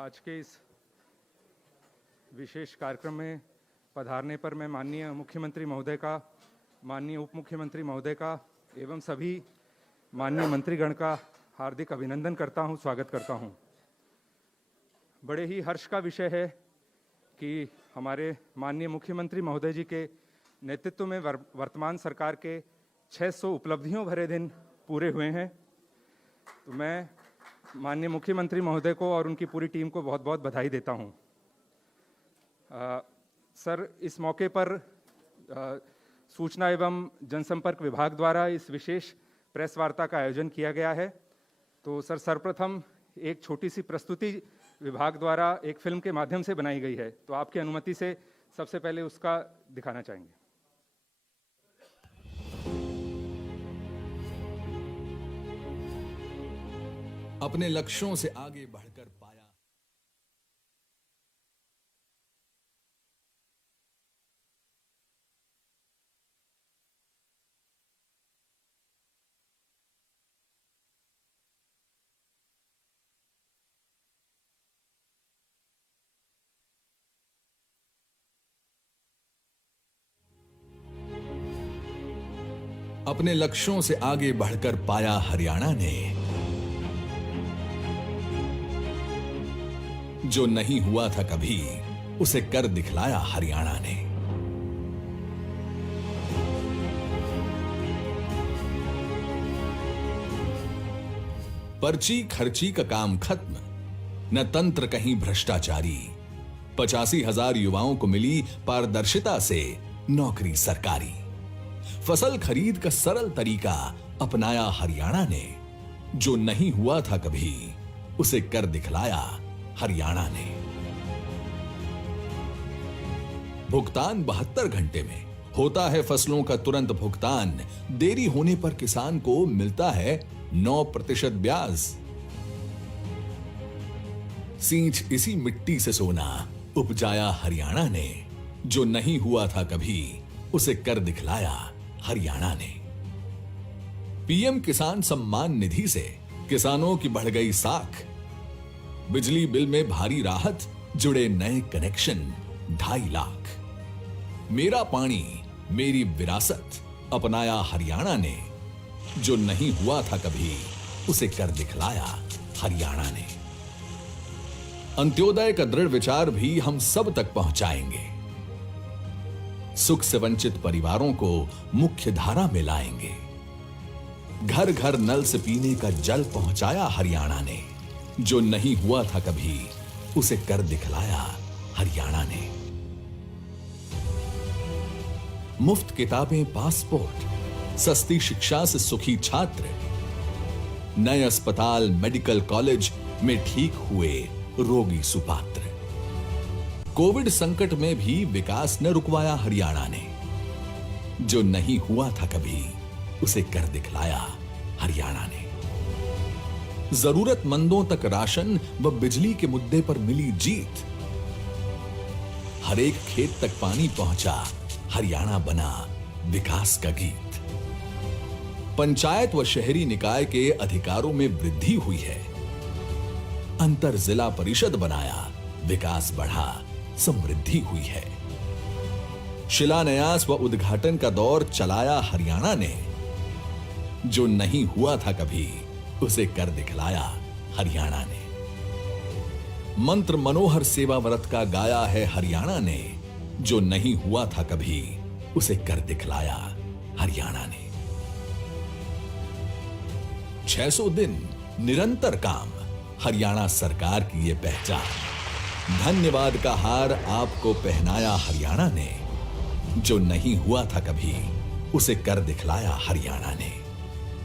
आज के इस विशेष कार्यक्रम में पधारने पर मैं माननीय मुख्यमंत्री महोदय का, माननीय उप मुख्यमंत्री महोदय का एवं सभी माननीय मंत्रीगण का हार्दिक अभिनंदन करता हूं, स्वागत करता हूं। बड़े ही हर्ष का विषय है कि हमारे माननीय मुख्यमंत्री महोदय जी के नेतृत्व में वर्तमान सरकार के 600 उपलब्धियों भरे दिन पूरे हुए हैं। तो मैं माननीय मुख्यमंत्री महोदय को और उनकी पूरी टीम को बहुत बहुत बधाई देता हूं। सर, इस मौके पर सूचना एवं जनसंपर्क विभाग द्वारा इस विशेष प्रेस वार्ता का आयोजन किया गया है। तो सर, सर्वप्रथम एक छोटी सी प्रस्तुति विभाग द्वारा एक फिल्म के माध्यम से बनाई गई है, तो आपकी अनुमति से सबसे पहले उसका दिखाना चाहेंगे। अपने लक्ष्यों से आगे बढ़कर पाया। अपने लक्ष्यों से आगे बढ़कर पाया हरियाणा ने, जो नहीं हुआ था कभी उसे कर दिखलाया हरियाणा ने। पर्ची खर्ची का काम खत्म, न तंत्र कहीं भ्रष्टाचारी। 85,000 युवाओं को मिली पारदर्शिता से नौकरी सरकारी। फसल खरीद का सरल तरीका अपनाया हरियाणा ने, जो नहीं हुआ था कभी उसे कर दिखलाया हरियाणा ने। भुगतान 72 घंटे में होता है फसलों का तुरंत भुगतान। देरी होने पर किसान को मिलता है 9% ब्याज। सींच इसी मिट्टी से सोना उपजाया हरियाणा ने, जो नहीं हुआ था कभी उसे कर दिखलाया हरियाणा ने। पीएम किसान सम्मान निधि से किसानों की बढ़ गई साख। बिजली बिल में भारी राहत, जुड़े नए कनेक्शन 2.5 लाख। मेरा पानी मेरी विरासत अपनाया हरियाणा ने, जो नहीं हुआ था कभी उसे कर दिखलाया हरियाणा ने। अंत्योदय का दृढ़ विचार भी हम सब तक पहुंचाएंगे। सुख से वंचित परिवारों को मुख्य धारा में लाएंगे। घर घर नल से पीने का जल पहुंचाया हरियाणा ने, जो नहीं हुआ था कभी उसे कर दिखलाया हरियाणा ने। मुफ्त किताबें, पासपोर्ट, सस्ती शिक्षा से सुखी छात्र, नए अस्पताल, मेडिकल कॉलेज में ठीक हुए रोगी सुपात्र। कोविड संकट में भी विकास न रुकवाया हरियाणा ने, जो नहीं हुआ था कभी उसे कर दिखलाया हरियाणा ने। जरूरतमंदों तक राशन व बिजली के मुद्दे पर मिली जीत। हर एक खेत तक पानी पहुंचा, हरियाणा बना विकास का गीत। पंचायत व शहरी निकाय के अधिकारों में वृद्धि हुई है। अंतर जिला परिषद बनाया, विकास बढ़ा, समृद्धि हुई है। शिलान्यास व उद्घाटन का दौर चलाया हरियाणा ने, जो नहीं हुआ था कभी उसे कर दिखलाया हरियाणा ने। मंत्र मनोहर सेवा व्रत का गाया है हरियाणा ने, जो नहीं हुआ था कभी उसे कर दिखलाया हरियाणा ने। 600 दिन निरंतर काम, हरियाणा सरकार की ये पहचान। धन्यवाद का हार आपको पहनाया हरियाणा ने, जो नहीं हुआ था कभी उसे कर दिखलाया हरियाणा ने,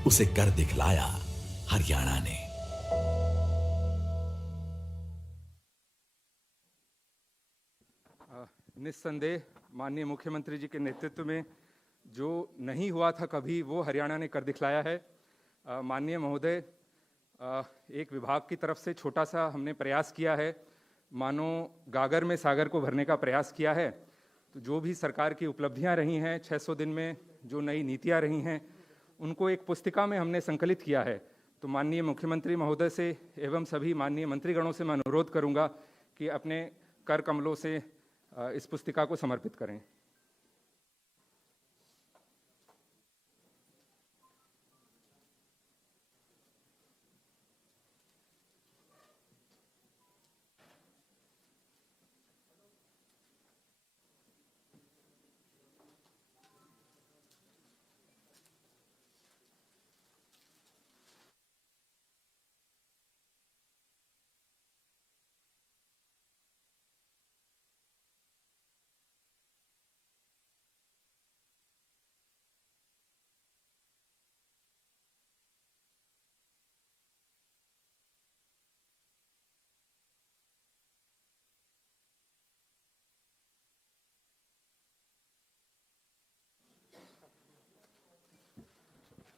उसे कर दिखलाया हरियाणा ने। निस्संदेह माननीय मुख्यमंत्री जी के नेतृत्व में जो नहीं हुआ था कभी वो हरियाणा ने कर दिखलाया है। माननीय महोदय, एक विभाग की तरफ से छोटा सा हमने प्रयास किया है, मानो गागर में सागर को भरने का प्रयास किया है। तो जो भी सरकार की उपलब्धियां रही हैं 600 दिन में, जो नई नीतियां रही हैं, उनको एक पुस्तिका में हमने संकलित किया है। तो माननीय मुख्यमंत्री महोदय से एवं सभी माननीय मंत्रीगणों से मैं अनुरोध करूंगा कि अपने कर कमलों से इस पुस्तिका को समर्पित करें।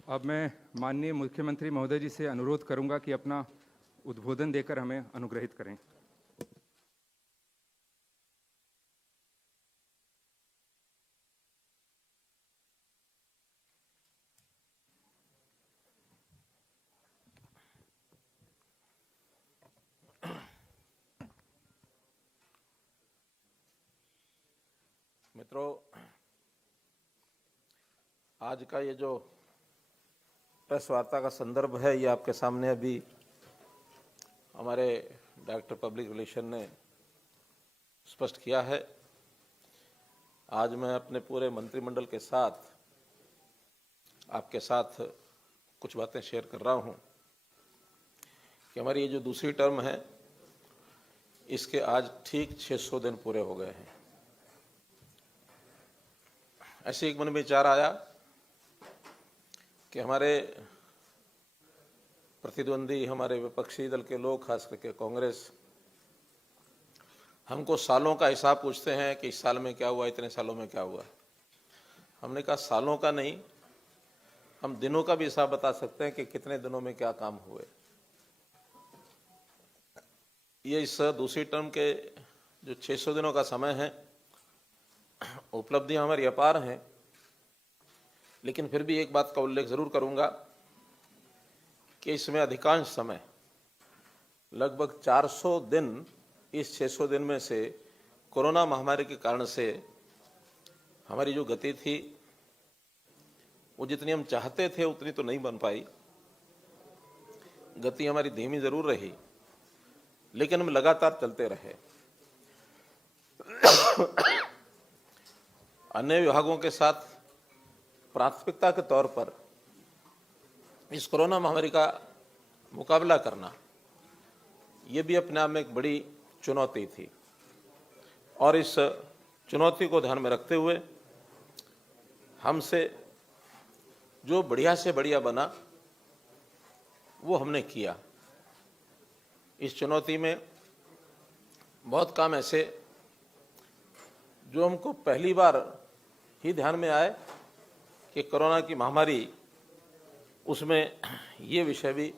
अब मैं माननीय मुख्यमंत्री महोदय जी से अनुरोध करूंगा कि अपना उद्बोधन देकर हमें अनुग्रहित करें। मित्रों, आज का ये जो प्रेस वार्ता का संदर्भ है, ये आपके सामने अभी हमारे डायरेक्टर पब्लिक रिलेशन ने स्पष्ट किया है। आज मैं अपने पूरे मंत्रिमंडल के साथ आपके साथ कुछ बातें शेयर कर रहा हूं कि हमारी ये जो दूसरी टर्म है, इसके आज ठीक 600 दिन पूरे हो गए हैं। ऐसे एक मन में विचार आया कि हमारे प्रतिद्वंदी, हमारे विपक्षी दल के लोग, खास करके कांग्रेस, हमको सालों का हिसाब पूछते हैं कि इस साल में क्या हुआ, इतने सालों में क्या हुआ। हमने कहा सालों का नहीं, हम दिनों का भी हिसाब बता सकते हैं कि कितने दिनों में क्या काम हुए। ये इस दूसरी टर्म के जो 600 दिनों का समय है, उपलब्धियां हमारी अपार हैं, लेकिन फिर भी एक बात का उल्लेख जरूर करूंगा कि इसमें अधिकांश समय, लगभग 400 दिन इस 600 दिन में से कोरोना महामारी के कारण से हमारी जो गति थी वो जितनी हम चाहते थे उतनी तो नहीं बन पाई। गति हमारी धीमी जरूर रही, लेकिन हम लगातार चलते रहे। अन्य विभागों के साथ प्राथमिकता के तौर पर इस कोरोना महामारी का मुकाबला करना, ये भी अपने आप में एक बड़ी चुनौती थी। और इस चुनौती को ध्यान में रखते हुए हमसे जो बढ़िया से बढ़िया बना वो हमने किया। इस चुनौती में बहुत काम ऐसे जो हमको पहली बार ही ध्यान में आए कि कोरोना की महामारी, उसमें ये विषय भी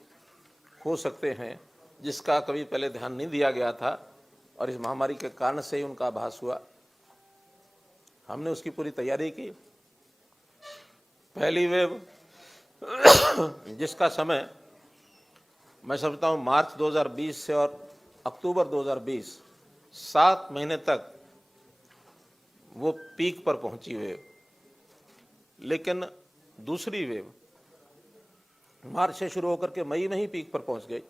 हो सकते हैं जिसका कभी पहले ध्यान नहीं दिया गया था, और इस महामारी के कारण से ही उनका आभास हुआ। हमने उसकी पूरी तैयारी की। पहली वेव जिसका समय मैं समझता हूँ मार्च 2020 से और अक्टूबर 2020, 7 महीने तक वो पीक पर पहुंची वेव। लेकिन दूसरी वेव मार्च से शुरू होकर के मई में ही पीक पर पहुंच गई,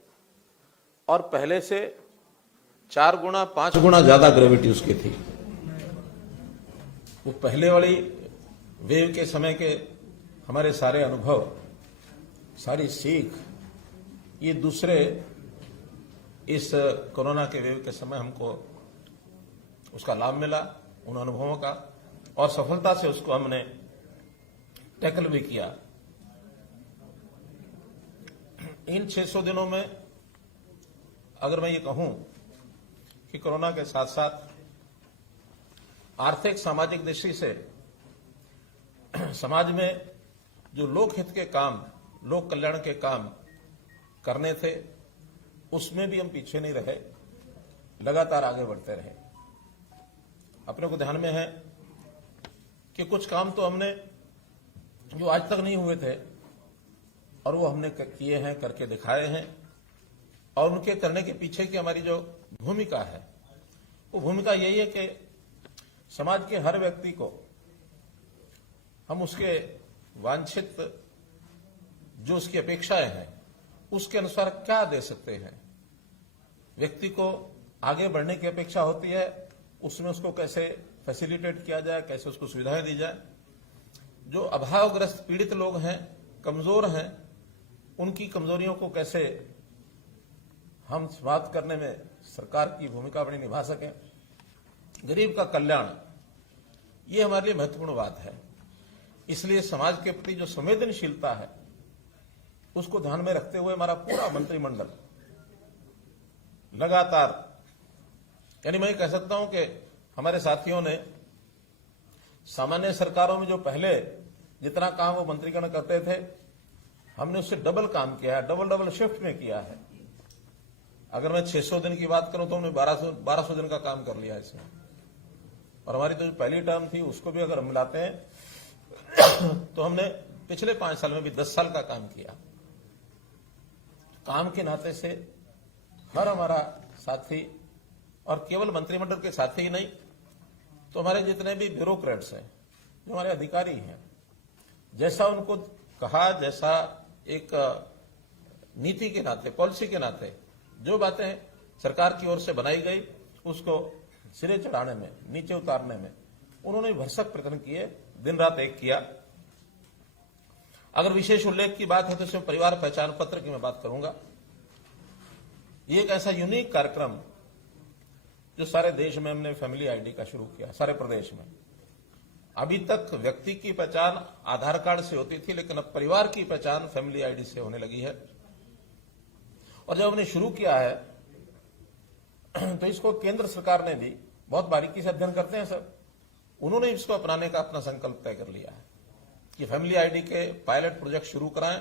और पहले से 4 गुना 5 गुना ज्यादा ग्रेविटी उसकी थी। वो पहले वाली वेव के समय के हमारे सारे अनुभव, सारी सीख, ये दूसरे इस कोरोना के वेव के समय हमको उसका लाभ मिला, उन अनुभवों का, और सफलता से उसको हमने टैकल भी किया। इन 600 दिनों में अगर मैं ये कहूं कि कोरोना के साथ साथ आर्थिक सामाजिक दृष्टि से समाज में जो लोक हित के काम, लोक कल्याण के काम करने थे, उसमें भी हम पीछे नहीं रहे, लगातार आगे बढ़ते रहे। अपने को ध्यान में है कि कुछ काम तो हमने जो आज तक नहीं हुए थे और वो हमने किए हैं, करके दिखाए हैं। और उनके करने के पीछे की हमारी जो भूमिका है, वो भूमिका यही है कि समाज के हर व्यक्ति को हम उसके वांछित जो उसकी अपेक्षाएं हैं उसके अनुसार क्या दे सकते हैं। व्यक्ति को आगे बढ़ने की अपेक्षा होती है, उसमें उसको कैसे फैसिलिटेट किया जाए, कैसे उसको सुविधाएं दी जाए। जो अभावग्रस्त पीड़ित लोग हैं, कमजोर हैं, उनकी कमजोरियों को कैसे हम समाप्त करने में सरकार की भूमिका बड़ी निभा सकें। गरीब का कल्याण, ये हमारे लिए महत्वपूर्ण बात है। इसलिए समाज के प्रति जो संवेदनशीलता है उसको ध्यान में रखते हुए हमारा पूरा मंत्रिमंडल लगातार, यानी मैं कह सकता हूं कि हमारे साथियों ने सामान्य सरकारों में जो पहले जितना काम वो मंत्रीगण करते थे, हमने उससे डबल काम किया है, डबल शिफ्ट में किया है। अगर मैं 600 दिन की बात करूं तो हमने 1200 दिन का काम कर लिया इसमें। और हमारी तो जो पहली टर्म थी उसको भी अगर हम मिलाते हैं तो हमने पिछले 5 साल में भी 10 साल का काम किया। काम के नाते से हर हमारा साथी, और केवल मंत्रिमंडल के साथी ही नहीं, तो हमारे जितने भी ब्यूरोक्रेट्स हैं, जो हमारे अधिकारी हैं, जैसा उनको कहा, जैसा एक नीति के नाते, पॉलिसी के नाते जो बातें सरकार की ओर से बनाई गई उसको सिरे चढ़ाने में, नीचे उतारने में उन्होंने भरसक प्रयत्न किए, दिन रात एक किया। अगर विशेष उल्लेख की बात है तो इसमें परिवार पहचान पत्र की मैं बात करूंगा। ये एक ऐसा यूनिक कार्यक्रम जो सारे देश में हमने फैमिली आईडी का शुरू किया, सारे प्रदेश में। अभी तक व्यक्ति की पहचान आधार कार्ड से होती थी, लेकिन अब परिवार की पहचान फैमिली आईडी से होने लगी है। और जब हमने शुरू किया है तो इसको केंद्र सरकार ने भी बहुत बारीकी से अध्ययन करते हैं सब, उन्होंने इसको अपनाने का अपना संकल्प तय कर लिया है कि फैमिली आईडी के पायलट प्रोजेक्ट शुरू कराएं।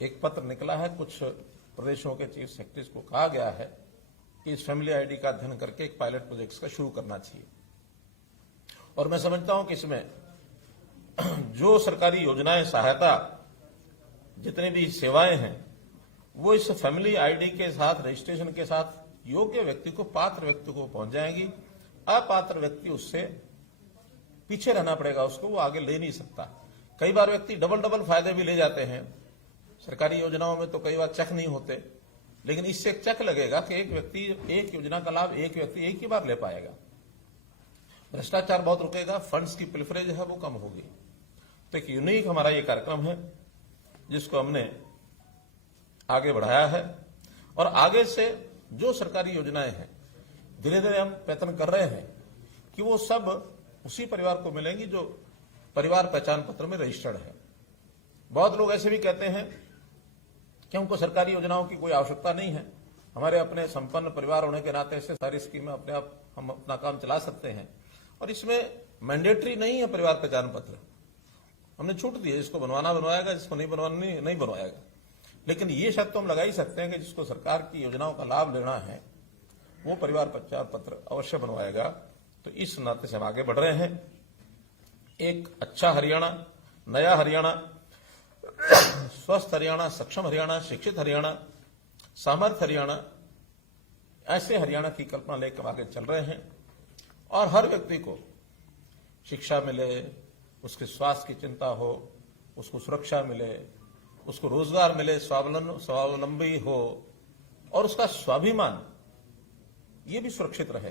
एक पत्र निकला है, कुछ प्रदेशों के चीफ सेक्रेटरीज को कहा गया है कि इस फैमिली आईडी का अध्ययन करके एक पायलट प्रोजेक्ट का शुरू करना चाहिए। और मैं समझता हूं कि इसमें जो सरकारी योजनाएं, सहायता, जितनी भी सेवाएं हैं, वो इस फैमिली आईडी के साथ, रजिस्ट्रेशन के साथ योग्य व्यक्ति को, पात्र व्यक्ति को पहुंच जाएंगी। अपात्र व्यक्ति उससे पीछे रहना पड़ेगा, उसको वो आगे ले नहीं सकता। कई बार व्यक्ति डबल फायदे भी ले जाते हैं। सरकारी योजनाओं में तो कई बार चेक नहीं होते, लेकिन इससे एक चेक लगेगा कि एक व्यक्ति एक योजना का लाभ एक व्यक्ति एक ही बार ले पाएगा। भ्रष्टाचार बहुत रुकेगा, फंड्स की प्रिफरेंस है वो कम होगी। तो एक यूनिक हमारा ये कार्यक्रम है जिसको हमने आगे बढ़ाया है। और आगे से जो सरकारी योजनाएं हैं, धीरे धीरे हम प्रयत्न कर रहे हैं कि वो सब उसी परिवार को मिलेंगी जो परिवार पहचान पत्र में रजिस्टर्ड है। बहुत लोग ऐसे भी कहते हैं कि हमको सरकारी योजनाओं की कोई आवश्यकता नहीं है, हमारे अपने संपन्न परिवार होने के नाते से सारी स्कीमें अपने आप हम अपना काम चला सकते हैं। और इसमें मैंडेटरी नहीं है परिवार पहचान पत्र, हमने छूट दी है, जिसको बनवाना बनवाएगा, जिसको नहीं बनवाना नहीं बनवाएगा। लेकिन ये शर्त तो हम लगा ही सकते हैं कि जिसको सरकार की योजनाओं का लाभ लेना है वो परिवार पहचान पत्र अवश्य बनवाएगा। तो इस नाते से हम आगे बढ़ रहे हैं। एक अच्छा हरियाणा, नया हरियाणा, स्वस्थ हरियाणा, सक्षम हरियाणा, शिक्षित हरियाणा, सामर्थ्य हरियाणा, ऐसे हरियाणा की कल्पना लेकर आगे चल रहे हैं। और हर व्यक्ति को शिक्षा मिले, उसके स्वास्थ्य की चिंता हो, उसको सुरक्षा मिले, उसको रोजगार मिले, स्वावलंबी हो, और उसका स्वाभिमान ये भी सुरक्षित रहे।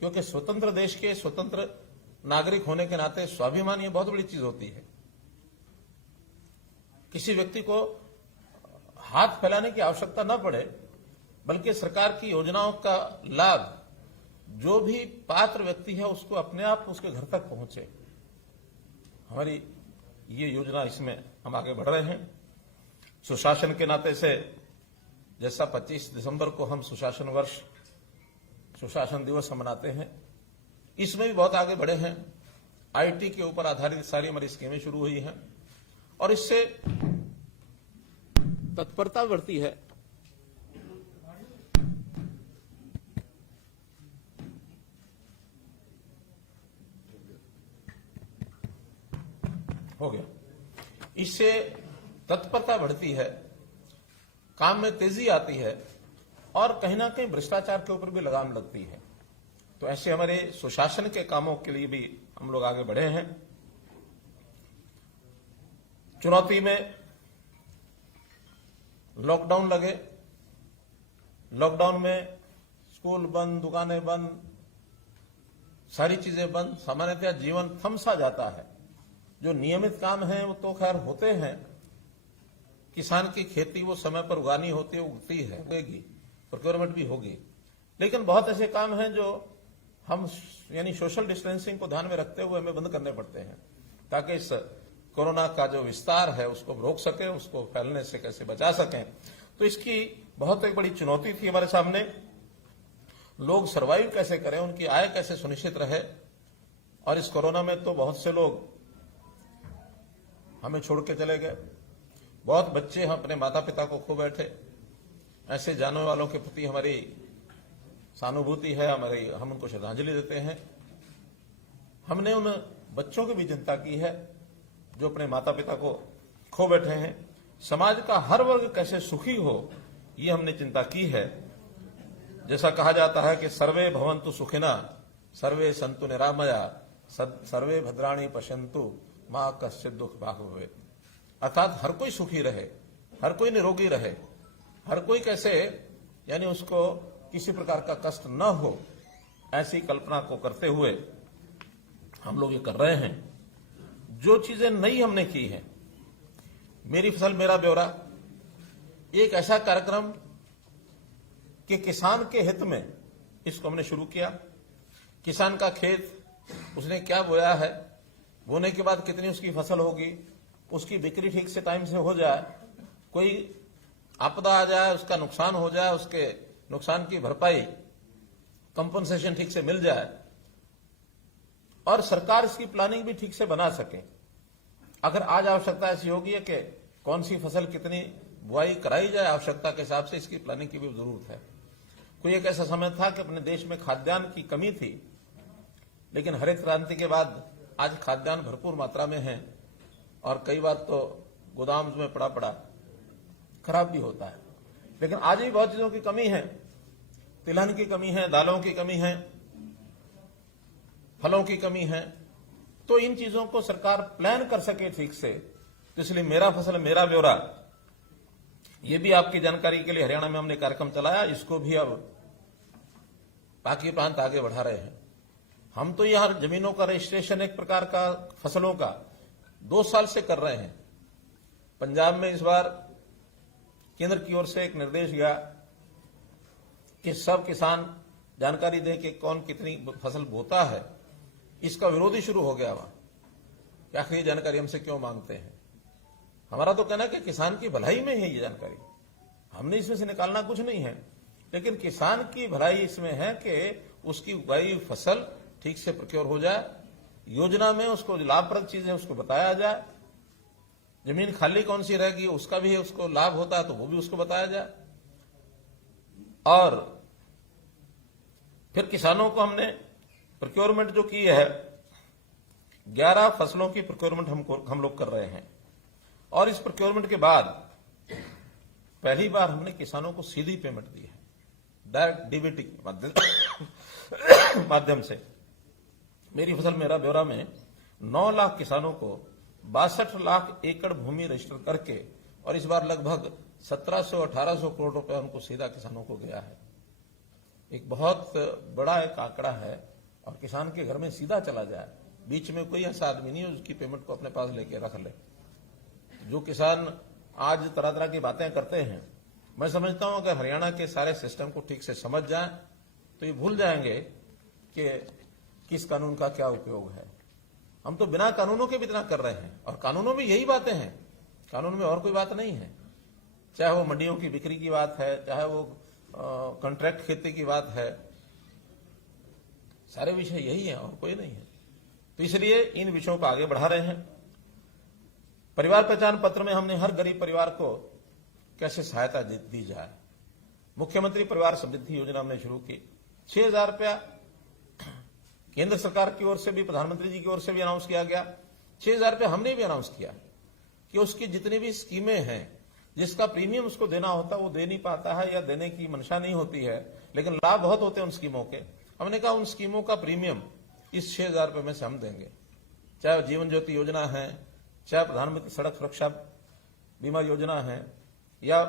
क्योंकि स्वतंत्र देश के स्वतंत्र नागरिक होने के नाते स्वाभिमान ये बहुत बड़ी चीज होती है। किसी व्यक्ति को हाथ फैलाने की आवश्यकता न पड़े, बल्कि सरकार की योजनाओं का लाभ जो भी पात्र व्यक्ति है उसको अपने आप उसके घर तक पहुंचे। हमारी ये योजना, इसमें हम आगे बढ़ रहे हैं। सुशासन के नाते से जैसा 25 दिसंबर को हम सुशासन वर्ष, सुशासन दिवस हम मनाते हैं, इसमें भी बहुत आगे बढ़े हैं। आईटी के ऊपर आधारित सारी हमारी स्कीमें शुरू हुई हैं और इससे तत्परता बढ़ती है। हो गया। इससे तत्परता बढ़ती है, काम में तेजी आती है और कहीं ना कहीं भ्रष्टाचार के ऊपर भी लगाम लगती है। तो ऐसे हमारे सुशासन के कामों के लिए भी हम लोग आगे बढ़े हैं। चुनौती में लॉकडाउन लगे, लॉकडाउन में स्कूल बंद, दुकानें बंद, सारी चीजें बंद, सामान्यतः जीवन थम सा जाता है। जो नियमित काम है वो तो खैर होते हैं, किसान की खेती वो समय पर उगानी होती है, उगती है, उगेगी, प्रोक्योरमेंट भी होगी, लेकिन बहुत ऐसे काम हैं जो हम यानी सोशल डिस्टेंसिंग को ध्यान में रखते हुए हमें बंद करने पड़ते हैं, ताकि इस कोरोना का जो विस्तार है उसको रोक सकें, उसको फैलने से कैसे बचा सकें। तो इसकी बहुत एक बड़ी चुनौती थी हमारे सामने। लोग सर्वाइव कैसे करें, उनकी आय कैसे सुनिश्चित रहे। और इस कोरोना में तो बहुत से लोग हमें छोड़ के चले गए, बहुत बच्चे हम अपने माता पिता को खो बैठे। ऐसे जाने वालों के प्रति हमारी सहानुभूति है, हम उनको श्रद्धांजलि देते हैं। हमने उन बच्चों की भी चिंता की है जो अपने माता पिता को खो बैठे हैं। समाज का हर वर्ग कैसे सुखी हो, ये हमने चिंता की है। जैसा कहा जाता है कि सर्वे भवन्तु सुखिना, सर्वे सन्तु निरामया, सर्वे भद्राणि पश्यन्तु, मां कश्चित् दुख भाग भवेत्। अर्थात हर कोई सुखी रहे, हर कोई निरोगी रहे, हर कोई कैसे यानी उसको किसी प्रकार का कष्ट न हो, ऐसी कल्पना को करते हुए हम लोग ये कर रहे हैं। जो चीजें नई हमने की हैं, मेरी फसल मेरा ब्यौरा, एक ऐसा कार्यक्रम कि किसान के हित में इसको हमने शुरू किया। किसान का खेत, उसने क्या बोया है, बोने के बाद कितनी उसकी फसल होगी, उसकी बिक्री ठीक से टाइम से हो जाए, कोई आपदा आ जाए, उसका नुकसान हो जाए, उसके नुकसान की भरपाई कंपनसेशन ठीक से मिल जाए, और सरकार इसकी प्लानिंग भी ठीक से बना सके। अगर आज आवश्यकता ऐसी होगी है कि कौन सी फसल कितनी बुआई कराई जाए, आवश्यकता के हिसाब से इसकी प्लानिंग की भी जरूरत है। कोई एक ऐसा समय था कि अपने देश में खाद्यान्न की कमी थी, लेकिन हरित क्रांति के बाद आज खाद्यान्न भरपूर मात्रा में है और कई बार तो गोदाम में पड़ा पड़ा खराब भी होता है। लेकिन आज भी बहुत चीजों की कमी है, तिलहन की कमी है, दालों की कमी है, फलों की कमी है। तो इन चीजों को सरकार प्लान कर सके ठीक से, तो इसलिए मेरा फसल मेरा ब्यौरा, ये भी आपकी जानकारी के लिए हरियाणा में हमने कार्यक्रम चलाया। इसको भी अब बाकी प्रांत आगे बढ़ा रहे हैं। हम तो यहां जमीनों का रजिस्ट्रेशन एक प्रकार का फसलों का 2 साल से कर रहे हैं। पंजाब में इस बार केंद्र की ओर से एक निर्देश गया कि सब किसान जानकारी दें कि कौन कितनी फसल बोता है। इसका विरोध ही शुरू हो गया वहां कि आखिर ये जानकारी हमसे क्यों मांगते हैं। हमारा तो कहना है कि किसान की भलाई में है ये जानकारी, हमने इसमें से निकालना कुछ नहीं है, लेकिन किसान की भलाई इसमें है कि उसकी उगाई फसल ठीक से प्रोक्योर हो जाए, योजना में उसको लाभप्रद चीजें उसको बताया जाए, जमीन खाली कौन सी रहेगी उसका भी उसको लाभ होता है तो वो भी उसको बताया जाए। और फिर किसानों को हमने प्रोक्योरमेंट जो की है, 11 फसलों की प्रोक्योरमेंट हम लोग कर रहे हैं। और इस प्रोक्योरमेंट के बाद पहली बार हमने किसानों को सीधी पेमेंट दी है, डायरेक्ट डीबीटी के माध्यम से। मेरी फसल मेरा ब्यौरा में 9 लाख किसानों को 62 लाख एकड़ भूमि रजिस्टर करके, और इस बार लगभग 1700-1800 करोड़ रुपए उनको सीधा किसानों को गया है। एक बहुत बड़ा एक आंकड़ा है, और किसान के घर में सीधा चला जाए, बीच में कोई ऐसा आदमी नहीं है उसकी पेमेंट को अपने पास लेके रख ले। जो किसान आज तरह तरह की बातें करते हैं, मैं समझता हूं अगर हरियाणा के सारे सिस्टम को ठीक से समझ जाएं तो ये भूल जाएंगे कि किस कानून का क्या उपयोग है। हम तो बिना कानूनों के भी इतना कर रहे हैं, और कानूनों में यही बातें हैं, कानून में और कोई बात नहीं है। चाहे वो मंडियों की बिक्री की बात है, चाहे वो कॉन्ट्रैक्ट खेती की बात है, सारे विषय यही है और कोई नहीं है। तो इसलिए इन विषयों को आगे बढ़ा रहे हैं। परिवार पहचान पत्र में हमने हर गरीब परिवार को कैसे सहायता दी जाए, मुख्यमंत्री परिवार समृद्धि योजना हमने शुरू की। 6,000 रुपया केंद्र सरकार की ओर से भी, प्रधानमंत्री जी की ओर से भी अनाउंस किया गया। 6,000 रुपया हमने भी अनाउंस किया। कि उसकी जितनी भी स्कीमें हैं, जिसका प्रीमियम उसको देना होता है वो दे नहीं पाता है या देने की मंशा नहीं होती है, लेकिन लाभ बहुत होते हैं उन स्कीमों के। हमने कहा उन स्कीमों का प्रीमियम इस 6,000 रुपये में से हम देंगे, चाहे जीवन ज्योति योजना है, चाहे प्रधानमंत्री सड़क सुरक्षा बीमा योजना है, या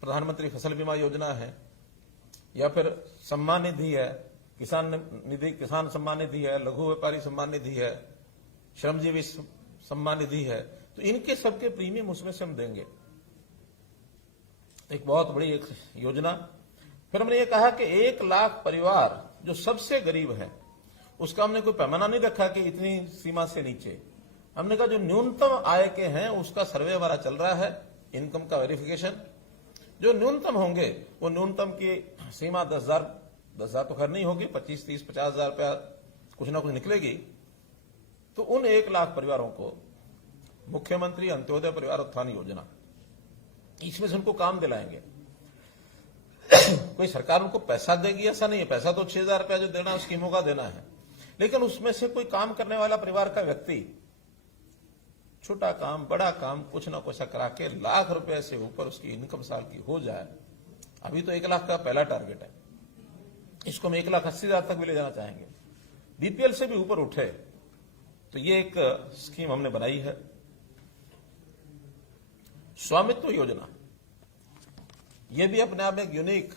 प्रधानमंत्री फसल बीमा योजना है, या फिर सम्मान निधि है, किसान सम्मान निधि है, लघु व्यापारी सम्मान निधि है, श्रमजीवी सम्मान निधि है, तो इनके सबके प्रीमियम उसमें से हम देंगे। एक बहुत बड़ी एक योजना। फिर हमने ये कहा कि 1 लाख परिवार जो सबसे गरीब है उसका हमने कोई पैमाना नहीं रखा कि इतनी सीमा से नीचे। हमने कहा जो न्यूनतम आय के हैं उसका सर्वे हमारा चल रहा है, इनकम का वेरिफिकेशन। जो न्यूनतम होंगे वो न्यूनतम की सीमा 10,000 तो खैर नहीं होगी, 25, 30, 50,000 रुपया कुछ ना कुछ निकलेगी। तो उन 1 लाख परिवारों को मुख्यमंत्री अंत्योदय परिवार उत्थान योजना, इसमें से उनको काम दिलाएंगे। कोई सरकार उनको पैसा देगी ऐसा नहीं है, पैसा तो 6,000 रुपया जो देना है स्कीमों का देना है, लेकिन उसमें से कोई काम करने वाला परिवार का व्यक्ति छोटा काम बड़ा काम कुछ ना कुछ करा के लाख रुपए से ऊपर उसकी इनकम साल की हो जाए। अभी तो 1 लाख का पहला टारगेट है, इसको हम 1,80,000 तक भी ले जाना चाहेंगे। बीपीएल से भी ऊपर उठे तो ये एक स्कीम हमने बनाई है। स्वामित्व योजना, ये भी अपने आप में एक यूनिक,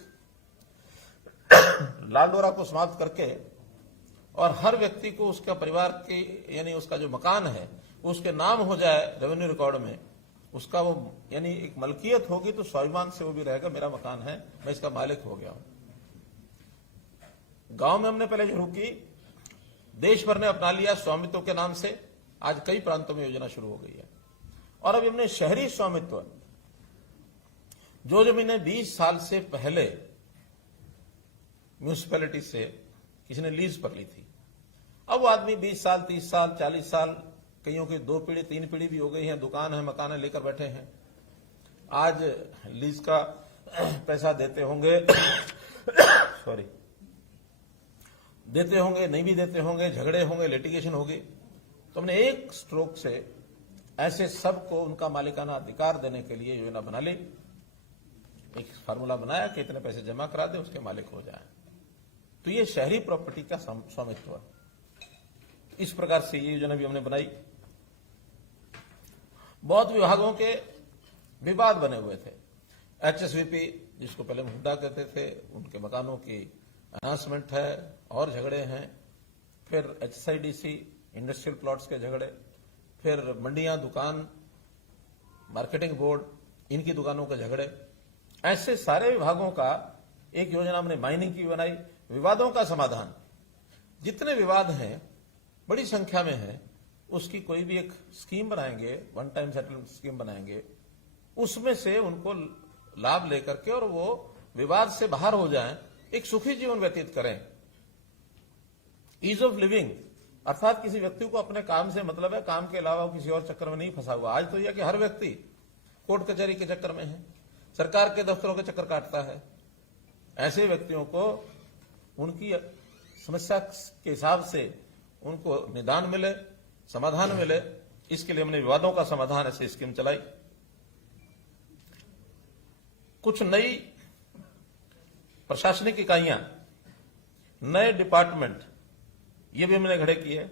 लाल डोरा को समाप्त करके और हर व्यक्ति को उसका परिवार की यानी उसका जो मकान है उसके नाम हो जाए रेवेन्यू रिकॉर्ड में, उसका वो यानी एक मलकियत होगी तो स्वाभिमान से वो भी रहेगा, मेरा मकान है, मैं इसका मालिक हो गया हूं। गांव में हमने पहले शुरू की, देश भर ने अपना लिया स्वामित्व के नाम से, आज कई प्रांतों में योजना शुरू हो गई है। और अभी हमने शहरी स्वामित्व, जो जमीनें 20 साल से पहले म्यूनिसिपैलिटी से किसी ने लीज पर ली थी, अब वो आदमी 20 साल 30 साल 40 साल, कईयों की 2 पीढ़ी 3 पीढ़ी भी हो गई है, दुकान है मकान है लेकर बैठे हैं। आज लीज का पैसा देते होंगे सॉरी देते होंगे नहीं भी देते होंगे, झगड़े होंगे, लिटिगेशन होगी। तो हमने एक स्ट्रोक से ऐसे सबको उनका मालिकाना अधिकार देने के लिए योजना बना ली। एक फार्मूला बनाया कि इतने पैसे जमा करा दे उसके मालिक हो जाए। तो ये शहरी प्रॉपर्टी का स्वामित्व, इस प्रकार से ये योजना भी हमने बनाई। बहुत विभागों के विवाद बने हुए थे। एचएसवीपी जिसको पहले हम हुड्डा कहते थे, उनके मकानों की अनाउंसमेंट है और झगड़े हैं। फिर एचएसआईडीसी इंडस्ट्रियल प्लॉट्स के झगड़े, फिर मंडियां, दुकान, मार्केटिंग बोर्ड, इनकी दुकानों के झगड़े। ऐसे सारे विभागों का एक योजना हमने माइनिंग की बनाई। विवादों का समाधान, जितने विवाद हैं बड़ी संख्या में है, उसकी कोई भी एक स्कीम बनाएंगे, वन टाइम सेटलमेंट स्कीम बनाएंगे, उसमें से उनको लाभ लेकर के और वो विवाद से बाहर हो जाएं, एक सुखी जीवन व्यतीत करें। ईज ऑफ लिविंग, अर्थात किसी व्यक्ति को अपने काम से मतलब है, काम के अलावा किसी और चक्कर में नहीं फंसा हुआ। आज तो यह कि हर व्यक्ति कोर्ट कचहरी के चक्कर में है, सरकार के दफ्तरों के चक्कर काटता है। ऐसे व्यक्तियों को उनकी समस्या के हिसाब से उनको निदान मिले, समाधान मिले, इसके लिए हमने विवादों का समाधान ऐसी स्कीम चलाई। कुछ नई प्रशासनिक इकाइयां, नए डिपार्टमेंट, ये भी हमने खड़े किए।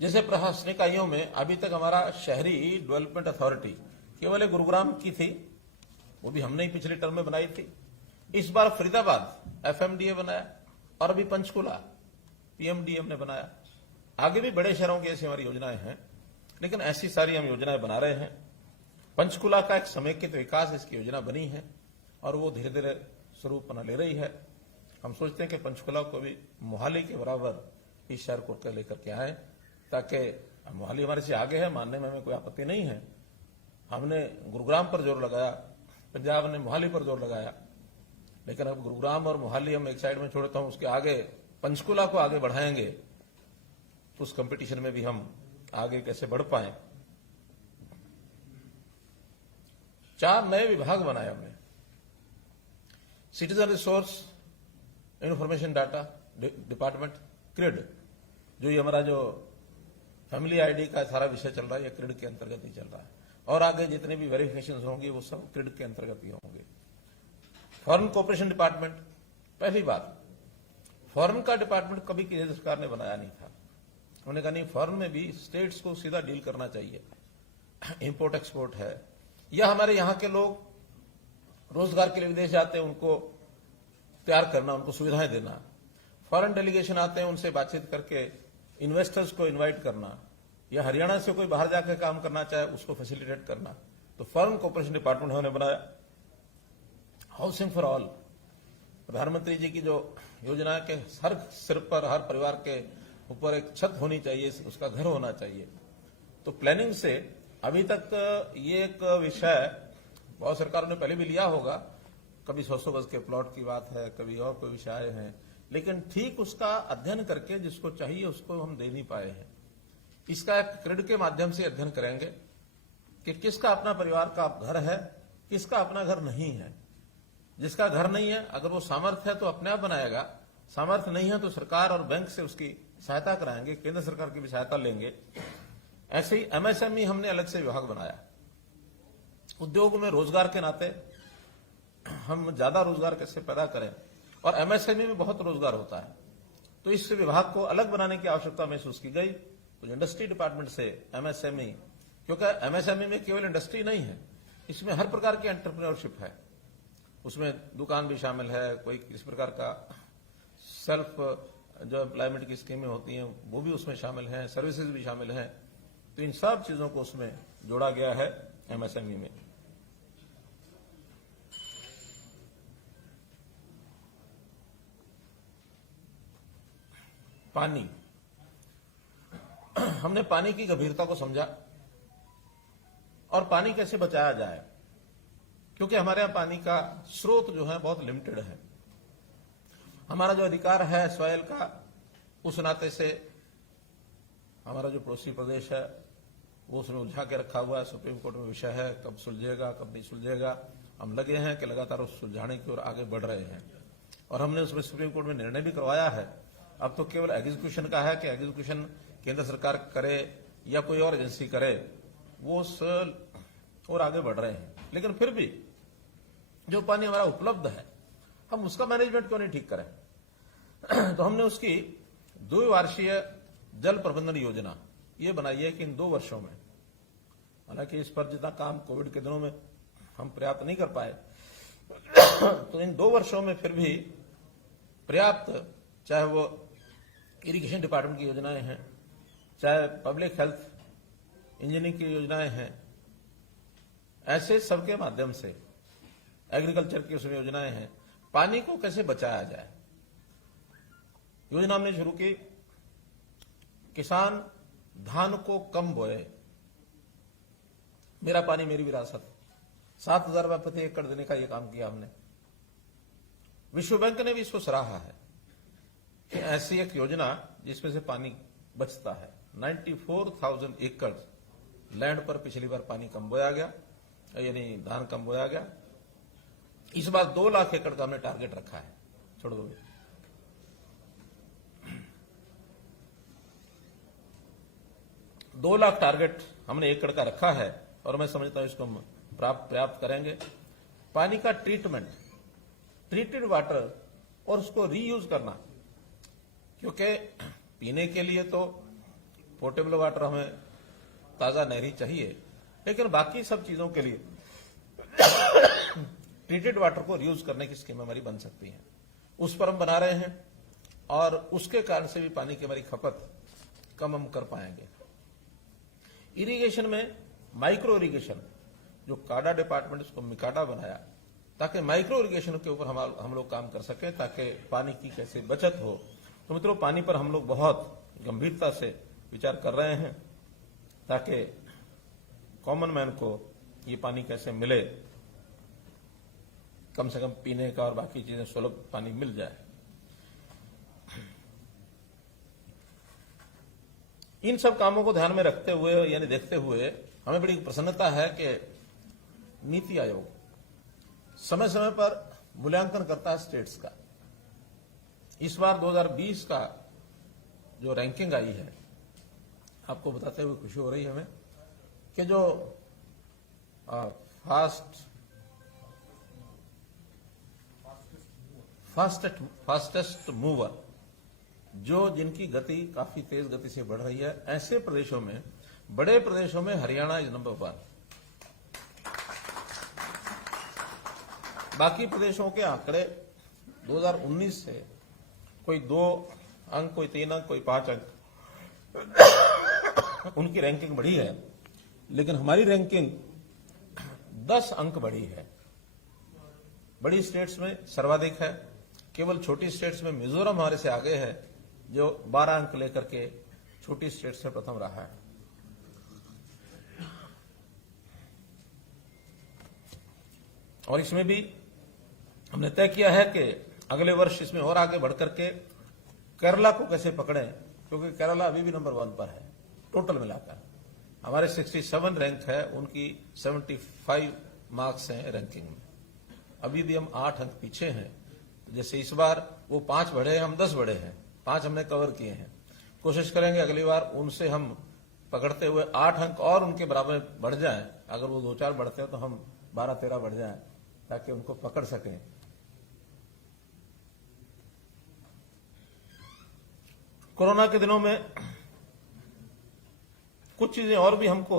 जैसे प्रशासनिक इकाइयों में अभी तक हमारा शहरी डेवलपमेंट अथॉरिटी केवल एक गुरुग्राम की थी, वो भी हमने ही पिछले टर्म में बनाई थी। इस बार फरीदाबाद एफएमडीए बनाया और अभी पंचकुला पीएमडीए हमने बनाया। आगे भी बड़े शहरों की ऐसी हमारी योजनाएं हैं, लेकिन ऐसी सारी हम योजनाएं बना रहे हैं। पंचकुला का एक समेकित विकास इसकी योजना बनी है और वो धीरे धीरे स्वरूप बना ले रही है। हम सोचते हैं कि पंचकुला को भी मोहाली के बराबर इस शहर को लेकर के आए, ताकि मोहाली हमारे से आगे है, मानने में हमें कोई आपत्ति नहीं है। हमने गुरुग्राम पर जोर लगाया, पंजाब ने मोहाली पर जोर लगाया, लेकिन अब गुरुग्राम और मोहाली हम एक साइड में छोड़ता हूं, उसके आगे पंचकुला को आगे बढ़ाएंगे तो उस कंपटीशन में भी हम आगे कैसे बढ़ पाए। 4 नए विभाग बनाए हमने। Citizen resource information data department, creed, जो ये हमारा जो फैमिली आईडी का सारा विषय चल रहा है, ये क्रिड के अंतर्गत ही चल रहा है, और आगे जितने भी वेरिफिकेशन होंगी वो सब क्रिड के अंतर्गत ही होंगे। फॉरेन कोऑपरेशन डिपार्टमेंट, पहली बात, फॉरेन का डिपार्टमेंट कभी केंद्र सरकार ने बनाया नहीं था। उन्होंने कहा नहीं, फॉरेन में भी स्टेट्स को सीधा डील करना चाहिए, इंपोर्ट एक्सपोर्ट है, या हमारे यहाँ के लोग रोजगार के लिए विदेश जाते हैं उनको तैयार करना, उनको सुविधाएं देना, फॉरेन डेलीगेशन आते हैं उनसे बातचीत करके इन्वेस्टर्स को इनवाइट करना, या हरियाणा से कोई बाहर जाकर काम करना चाहे उसको फैसिलिटेट करना, तो फॉरेन कोऑपरेशन डिपार्टमेंट उन्होंने बनाया। हाउसिंग फॉर ऑल, प्रधानमंत्री जी की जो योजना है कि हर सिर पर, हर परिवार के ऊपर एक छत होनी चाहिए, उसका घर होना चाहिए, तो प्लानिंग से अभी तक ये एक विषय बहुत सरकारों ने पहले भी लिया होगा, कभी 100 गज के प्लॉट की बात है, कभी और कोई विषय है, लेकिन ठीक उसका अध्ययन करके जिसको चाहिए उसको हम दे नहीं पाए हैं। इसका एक क्रिड के माध्यम से अध्ययन करेंगे कि किसका अपना परिवार का घर है, किसका अपना घर नहीं है। जिसका घर नहीं है, अगर वो सामर्थ्य है तो अपने आप बनाएगा, सामर्थ्य नहीं है तो सरकार और बैंक से उसकी सहायता कराएंगे, केंद्र सरकार की भी सहायता लेंगे। ऐसे ही एमएसएमई हमने अलग से विभाग बनाया। उद्योग में रोजगार के नाते हम ज्यादा रोजगार कैसे पैदा करें, और एमएसएमई में बहुत रोजगार होता है, तो इस विभाग को अलग बनाने की आवश्यकता महसूस की गई। तो इंडस्ट्री डिपार्टमेंट से एमएसएमई, क्योंकि एमएसएमई में केवल इंडस्ट्री नहीं है, इसमें हर प्रकार की एंटरप्रेन्योरशिप है, उसमें दुकान भी शामिल है, कोई किस प्रकार का सेल्फ जो एम्प्लॉयमेंट की स्कीमें होती हैं वो भी उसमें शामिल हैं, सर्विसेज भी शामिल हैं, तो इन सब चीजों को उसमें जोड़ा गया है एमएसएमई में। पानी, हमने पानी की गंभीरता को समझा और पानी कैसे बचाया जाए, क्योंकि हमारे यहां पानी का स्रोत जो है बहुत लिमिटेड है। हमारा जो अधिकार है सॉइल का, उस नाते से हमारा जो पड़ोसी प्रदेश है वो उसमें उलझा के रखा हुआ है, सुप्रीम कोर्ट में विषय है, कब सुलझेगा कब नहीं सुलझेगा। हम लगे हैं कि लगातार उस सुलझाने की ओर आगे बढ़ रहे हैं, और हमने उसमें सुप्रीम कोर्ट में निर्णय भी करवाया है। अब तो केवल एग्जीक्यूशन का है कि एग्जीक्यूशन केंद्र सरकार करे या कोई और एजेंसी करे, वो और आगे बढ़ रहे हैं। लेकिन फिर भी जो पानी हमारा उपलब्ध है, हम उसका मैनेजमेंट क्यों नहीं ठीक करें। तो हमने उसकी द्विवार्षीय जल प्रबंधन योजना ये बनाई है कि इन 2 वर्षों में, हालांकि इस पर जितना काम कोविड के दिनों में हम पर्याप्त नहीं कर पाए, तो इन 2 वर्षों में फिर भी पर्याप्त, चाहे वो इरिगेशन डिपार्टमेंट की योजनाएं हैं, चाहे पब्लिक हेल्थ इंजीनियरिंग की योजनाएं हैं, ऐसे सबके माध्यम से एग्रीकल्चर की उसमें योजनाएं हैं, पानी को कैसे बचाया जाए। योजना हमने शुरू की, किसान धान को कम बोए, मेरा पानी मेरी विरासत, 7,000 रुपये प्रति एकड़ देने का यह काम किया हमने। विश्व बैंक ने भी इसको सराहा है कि ऐसी एक योजना जिसमें से पानी बचता है। 94,000 एकड़ लैंड पर पिछली बार पानी कम बोया गया, यानी धान कम बोया गया। इस बार 2 लाख एकड़ का हमने टारगेट रखा है। छोड़ दो, 2 लाख टारगेट हमने एकड़ का रखा है, और मैं समझता हूं इसको हम प्राप्त करेंगे। पानी का ट्रीटमेंट, ट्रीटेड वाटर, और उसको रीयूज करना, क्योंकि पीने के लिए तो पोर्टेबल वाटर हमें ताजा नहरी चाहिए, लेकिन बाकी सब चीजों के लिए ट्रीटेड वाटर को रीयूज करने की स्कीम हमारी बन सकती है। उस पर हम बना रहे हैं, और उसके कारण से भी पानी की हमारी खपत कम हम कर पाएंगे। इरिगेशन में माइक्रो इरिगेशन, जो काडा डिपार्टमेंट उसको मिकाडा बनाया, ताकि माइक्रो इरिगेशन के ऊपर हम लोग काम कर सकें, ताकि पानी की कैसे बचत हो। तो मित्रों, पानी पर हम लोग बहुत गंभीरता से विचार कर रहे हैं, ताकि कॉमन मैन को ये पानी कैसे मिले, कम से कम पीने का और बाकी चीजें सुलभ पानी मिल जाए। इन सब कामों को ध्यान में रखते हुए, यानी देखते हुए, हमें बड़ी प्रसन्नता है कि नीति आयोग समय समय पर मूल्यांकन करता है स्टेट्स का। इस बार 2020 का जो रैंकिंग आई है, आपको बताते हुए खुशी हो रही है हमें कि जो फास्टेस्ट मूवर, जो जिनकी गति काफी तेज गति से बढ़ रही है, ऐसे प्रदेशों में, बड़े प्रदेशों में हरियाणा इज नंबर 1। बाकी प्रदेशों के आंकड़े 2019 से कोई 2 अंक, कोई 3 अंक, कोई 5 अंक उनकी रैंकिंग बढ़ी है, लेकिन हमारी रैंकिंग 10 अंक बढ़ी है। बड़ी स्टेट्स में सर्वाधिक है, केवल छोटी स्टेट्स में मिजोरम हमारे से आगे है, जो 12 अंक लेकर के छोटी स्टेट्स में प्रथम रहा है। और इसमें भी हमने तय किया है कि अगले वर्ष इसमें और आगे बढ़कर के केरला को कैसे पकड़ें, क्योंकि केरला अभी भी नंबर 1 पर है टोटल मिलाकर। हमारे 67 रैंक है, उनकी 75 मार्क्स हैं रैंकिंग में। अभी भी हम 8 अंक पीछे हैं। जैसे इस बार वो 5 बढ़े हैं, हम 10 बढ़े हैं, 5 हमने कवर किए हैं। कोशिश करेंगे अगली बार उनसे हम पकड़ते हुए 8 अंक और उनके बराबर बढ़ जाएं। अगर वो 2-4 बढ़ते हैं तो हम 12-13 बढ़ जाएं, ताकि उनको पकड़ सकें। कोरोना के दिनों में कुछ चीजें और भी हमको,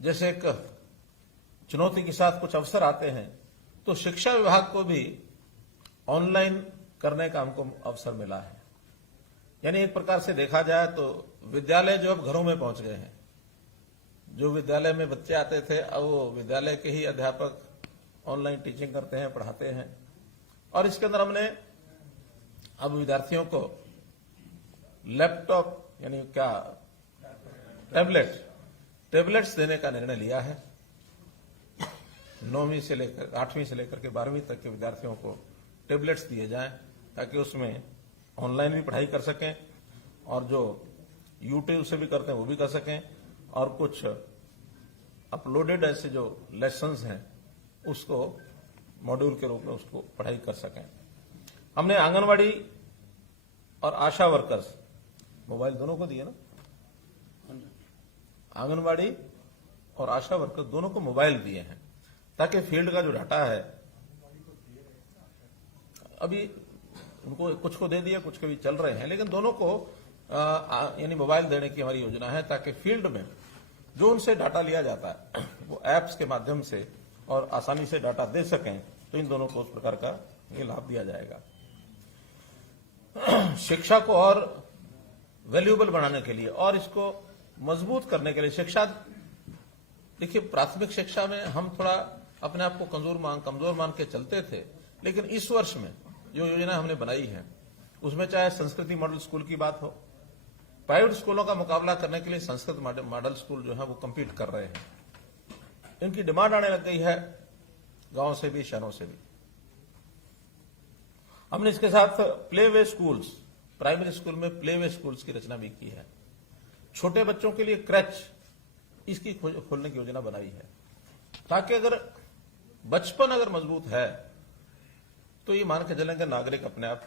जैसे एक चुनौती के साथ कुछ अवसर आते हैं, तो शिक्षा विभाग को भी ऑनलाइन करने का हमको अवसर मिला है। यानी एक प्रकार से देखा जाए तो विद्यालय जो अब घरों में पहुंच गए हैं। जो विद्यालय में बच्चे आते थे, अब वो विद्यालय के ही अध्यापक ऑनलाइन टीचिंग करते हैं, पढ़ाते हैं। और इसके अंदर हमने अब विद्यार्थियों को लैपटॉप, यानी क्या टैबलेट्स देने का निर्णय लिया है। 9वीं से लेकर 8वीं से लेकर के 12वीं तक के विद्यार्थियों को टैबलेट्स दिए जाएं, ताकि उसमें ऑनलाइन भी पढ़ाई कर सकें, और जो यूट्यूब से भी करते हैं वो भी कर सकें, और कुछ अपलोडेड ऐसे जो लेसन्स हैं उसको मॉड्यूल के रूप में उसको पढ़ाई कर सकें। हमने आंगनवाड़ी और आशा वर्कर्स, मोबाइल दोनों को दिए ना, आंगनवाड़ी और आशा वर्कर्स दोनों को मोबाइल दिए हैं, ताकि फील्ड का जो डाटा है, अभी उनको कुछ को दे दिया, कुछ के भी चल रहे हैं, लेकिन दोनों को यानी मोबाइल देने की हमारी योजना है, ताकि फील्ड में जो उनसे डाटा लिया जाता है वो एप्स के माध्यम से और आसानी से डाटा दे सकें। तो इन दोनों को उस प्रकार का ये लाभ दिया जाएगा। शिक्षा को और वैल्यूएबल बनाने के लिए और इसको मजबूत करने के लिए, शिक्षा, देखिए प्राथमिक शिक्षा में हम थोड़ा अपने आप को कमजोर मान के चलते थे, लेकिन इस वर्ष में जो योजना हमने बनाई है उसमें चाहे संस्कृति मॉडल स्कूल की बात हो, प्राइवेट स्कूलों का मुकाबला करने के लिए संस्कृत मॉडल स्कूल जो है वो कम्पीट कर रहे हैं। इनकी डिमांड आने लग गई है गांव से भी, शहरों से भी। हमने इसके साथ play way schools, primary school में प्ले वे स्कूल्स की रचना भी की है। छोटे बच्चों के लिए क्रैच, इसकी खोलने की योजना बनाई है, ताकि अगर बचपन अगर मजबूत है तो ये मान के चलेंगे नागरिक अपने आप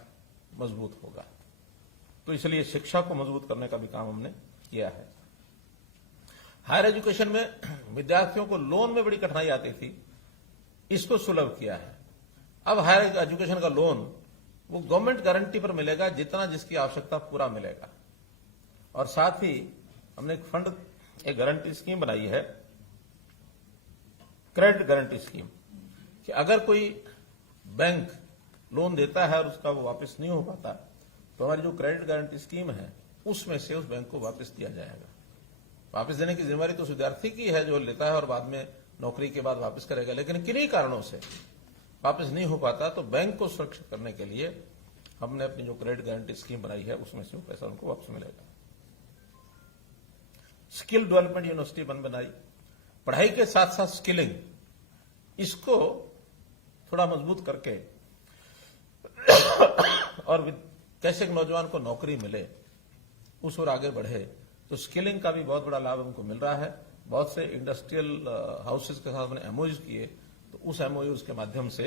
मजबूत होगा। तो इसलिए शिक्षा को मजबूत करने का भी काम हमने किया है। हायर एजुकेशन में विद्यार्थियों को लोन में बड़ी कठिनाई आती थी, इसको सुलभ किया है। अब हायर एजुकेशन का लोन वो गवर्नमेंट गारंटी पर मिलेगा, जितना जिसकी आवश्यकता पूरा मिलेगा। और साथ ही हमने एक फंड, एक गारंटी स्कीम बनाई है, क्रेडिट गारंटी स्कीम, कि अगर कोई बैंक लोन देता है और उसका वो वापस नहीं हो पाता, तो हमारी जो क्रेडिट गारंटी स्कीम है उसमें से उस बैंक को वापस दिया जाएगा। वापस देने की जिम्मेदारी तो उस विद्यार्थी की है जो लेता है और बाद में नौकरी के बाद वापस करेगा, लेकिन किन्हीं कारणों से वापस नहीं हो पाता तो बैंक को सुरक्षित करने के लिए हमने अपनी जो क्रेडिट गारंटी स्कीम बनाई है उसमें से वो पैसा उनको वापस मिलेगा। स्किल डेवलपमेंट यूनिवर्सिटी बनाई, पढ़ाई के साथ साथ स्किलिंग, इसको थोड़ा मजबूत करके और कैसे नौजवान को नौकरी मिले उस ओर आगे बढ़े, तो स्किलिंग का भी बहुत बड़ा लाभ हमको मिल रहा है। बहुत से इंडस्ट्रियल हाउसेज के साथ हमने एमओयूज किए, तो उस एमओयूज के माध्यम से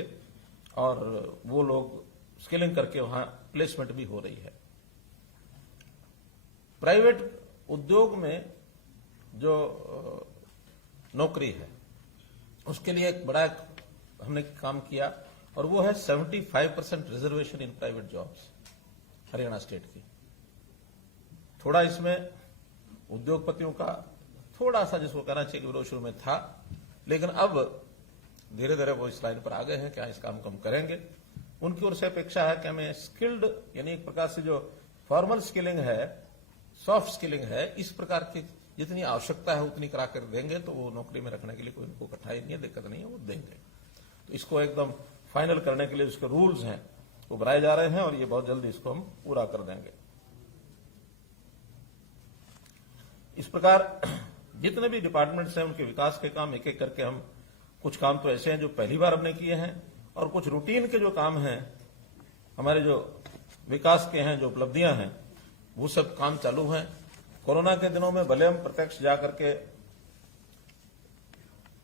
और वो लोग स्किलिंग करके वहां प्लेसमेंट भी हो रही है। प्राइवेट उद्योग में जो नौकरी है उसके लिए एक बड़ा हमने काम किया और वो है 75% reservation in private jobs Haryana state की। थोड़ा इसमें उद्योगपतियों का थोड़ा सा जिसको कहना चाहिए कि विरोध शुरू में था, लेकिन अब धीरे धीरे वो इस लाइन पर आ गए हैं कि इस काम को हम करेंगे। उनकी ओर से अपेक्षा है कि हमें स्किल्ड यानी एक प्रकार से जो फॉर्मल स्किलिंग है, सॉफ्ट स्किलिंग है, इस प्रकार की जितनी आवश्यकता है उतनी करा कर देंगे तो वो नौकरी में रखने के लिए कोई उनको कठिनाई नहीं है, दिक्कत नहीं है, वो देंगे। तो इसको एकदम फाइनल करने के लिए उसके रूल्स हैं वो बनाए जा रहे हैं और ये बहुत जल्दी इसको हम पूरा कर देंगे। इस प्रकार जितने भी डिपार्टमेंट्स हैं उनके विकास के काम एक एक करके हम, कुछ काम तो ऐसे हैं जो पहली बार हमने किए हैं और कुछ रूटीन के जो काम हैं हमारे जो विकास के हैं, जो उपलब्धियां हैं, वो सब काम चालू हैं। कोरोना के दिनों में भले हम प्रत्यक्ष जाकर के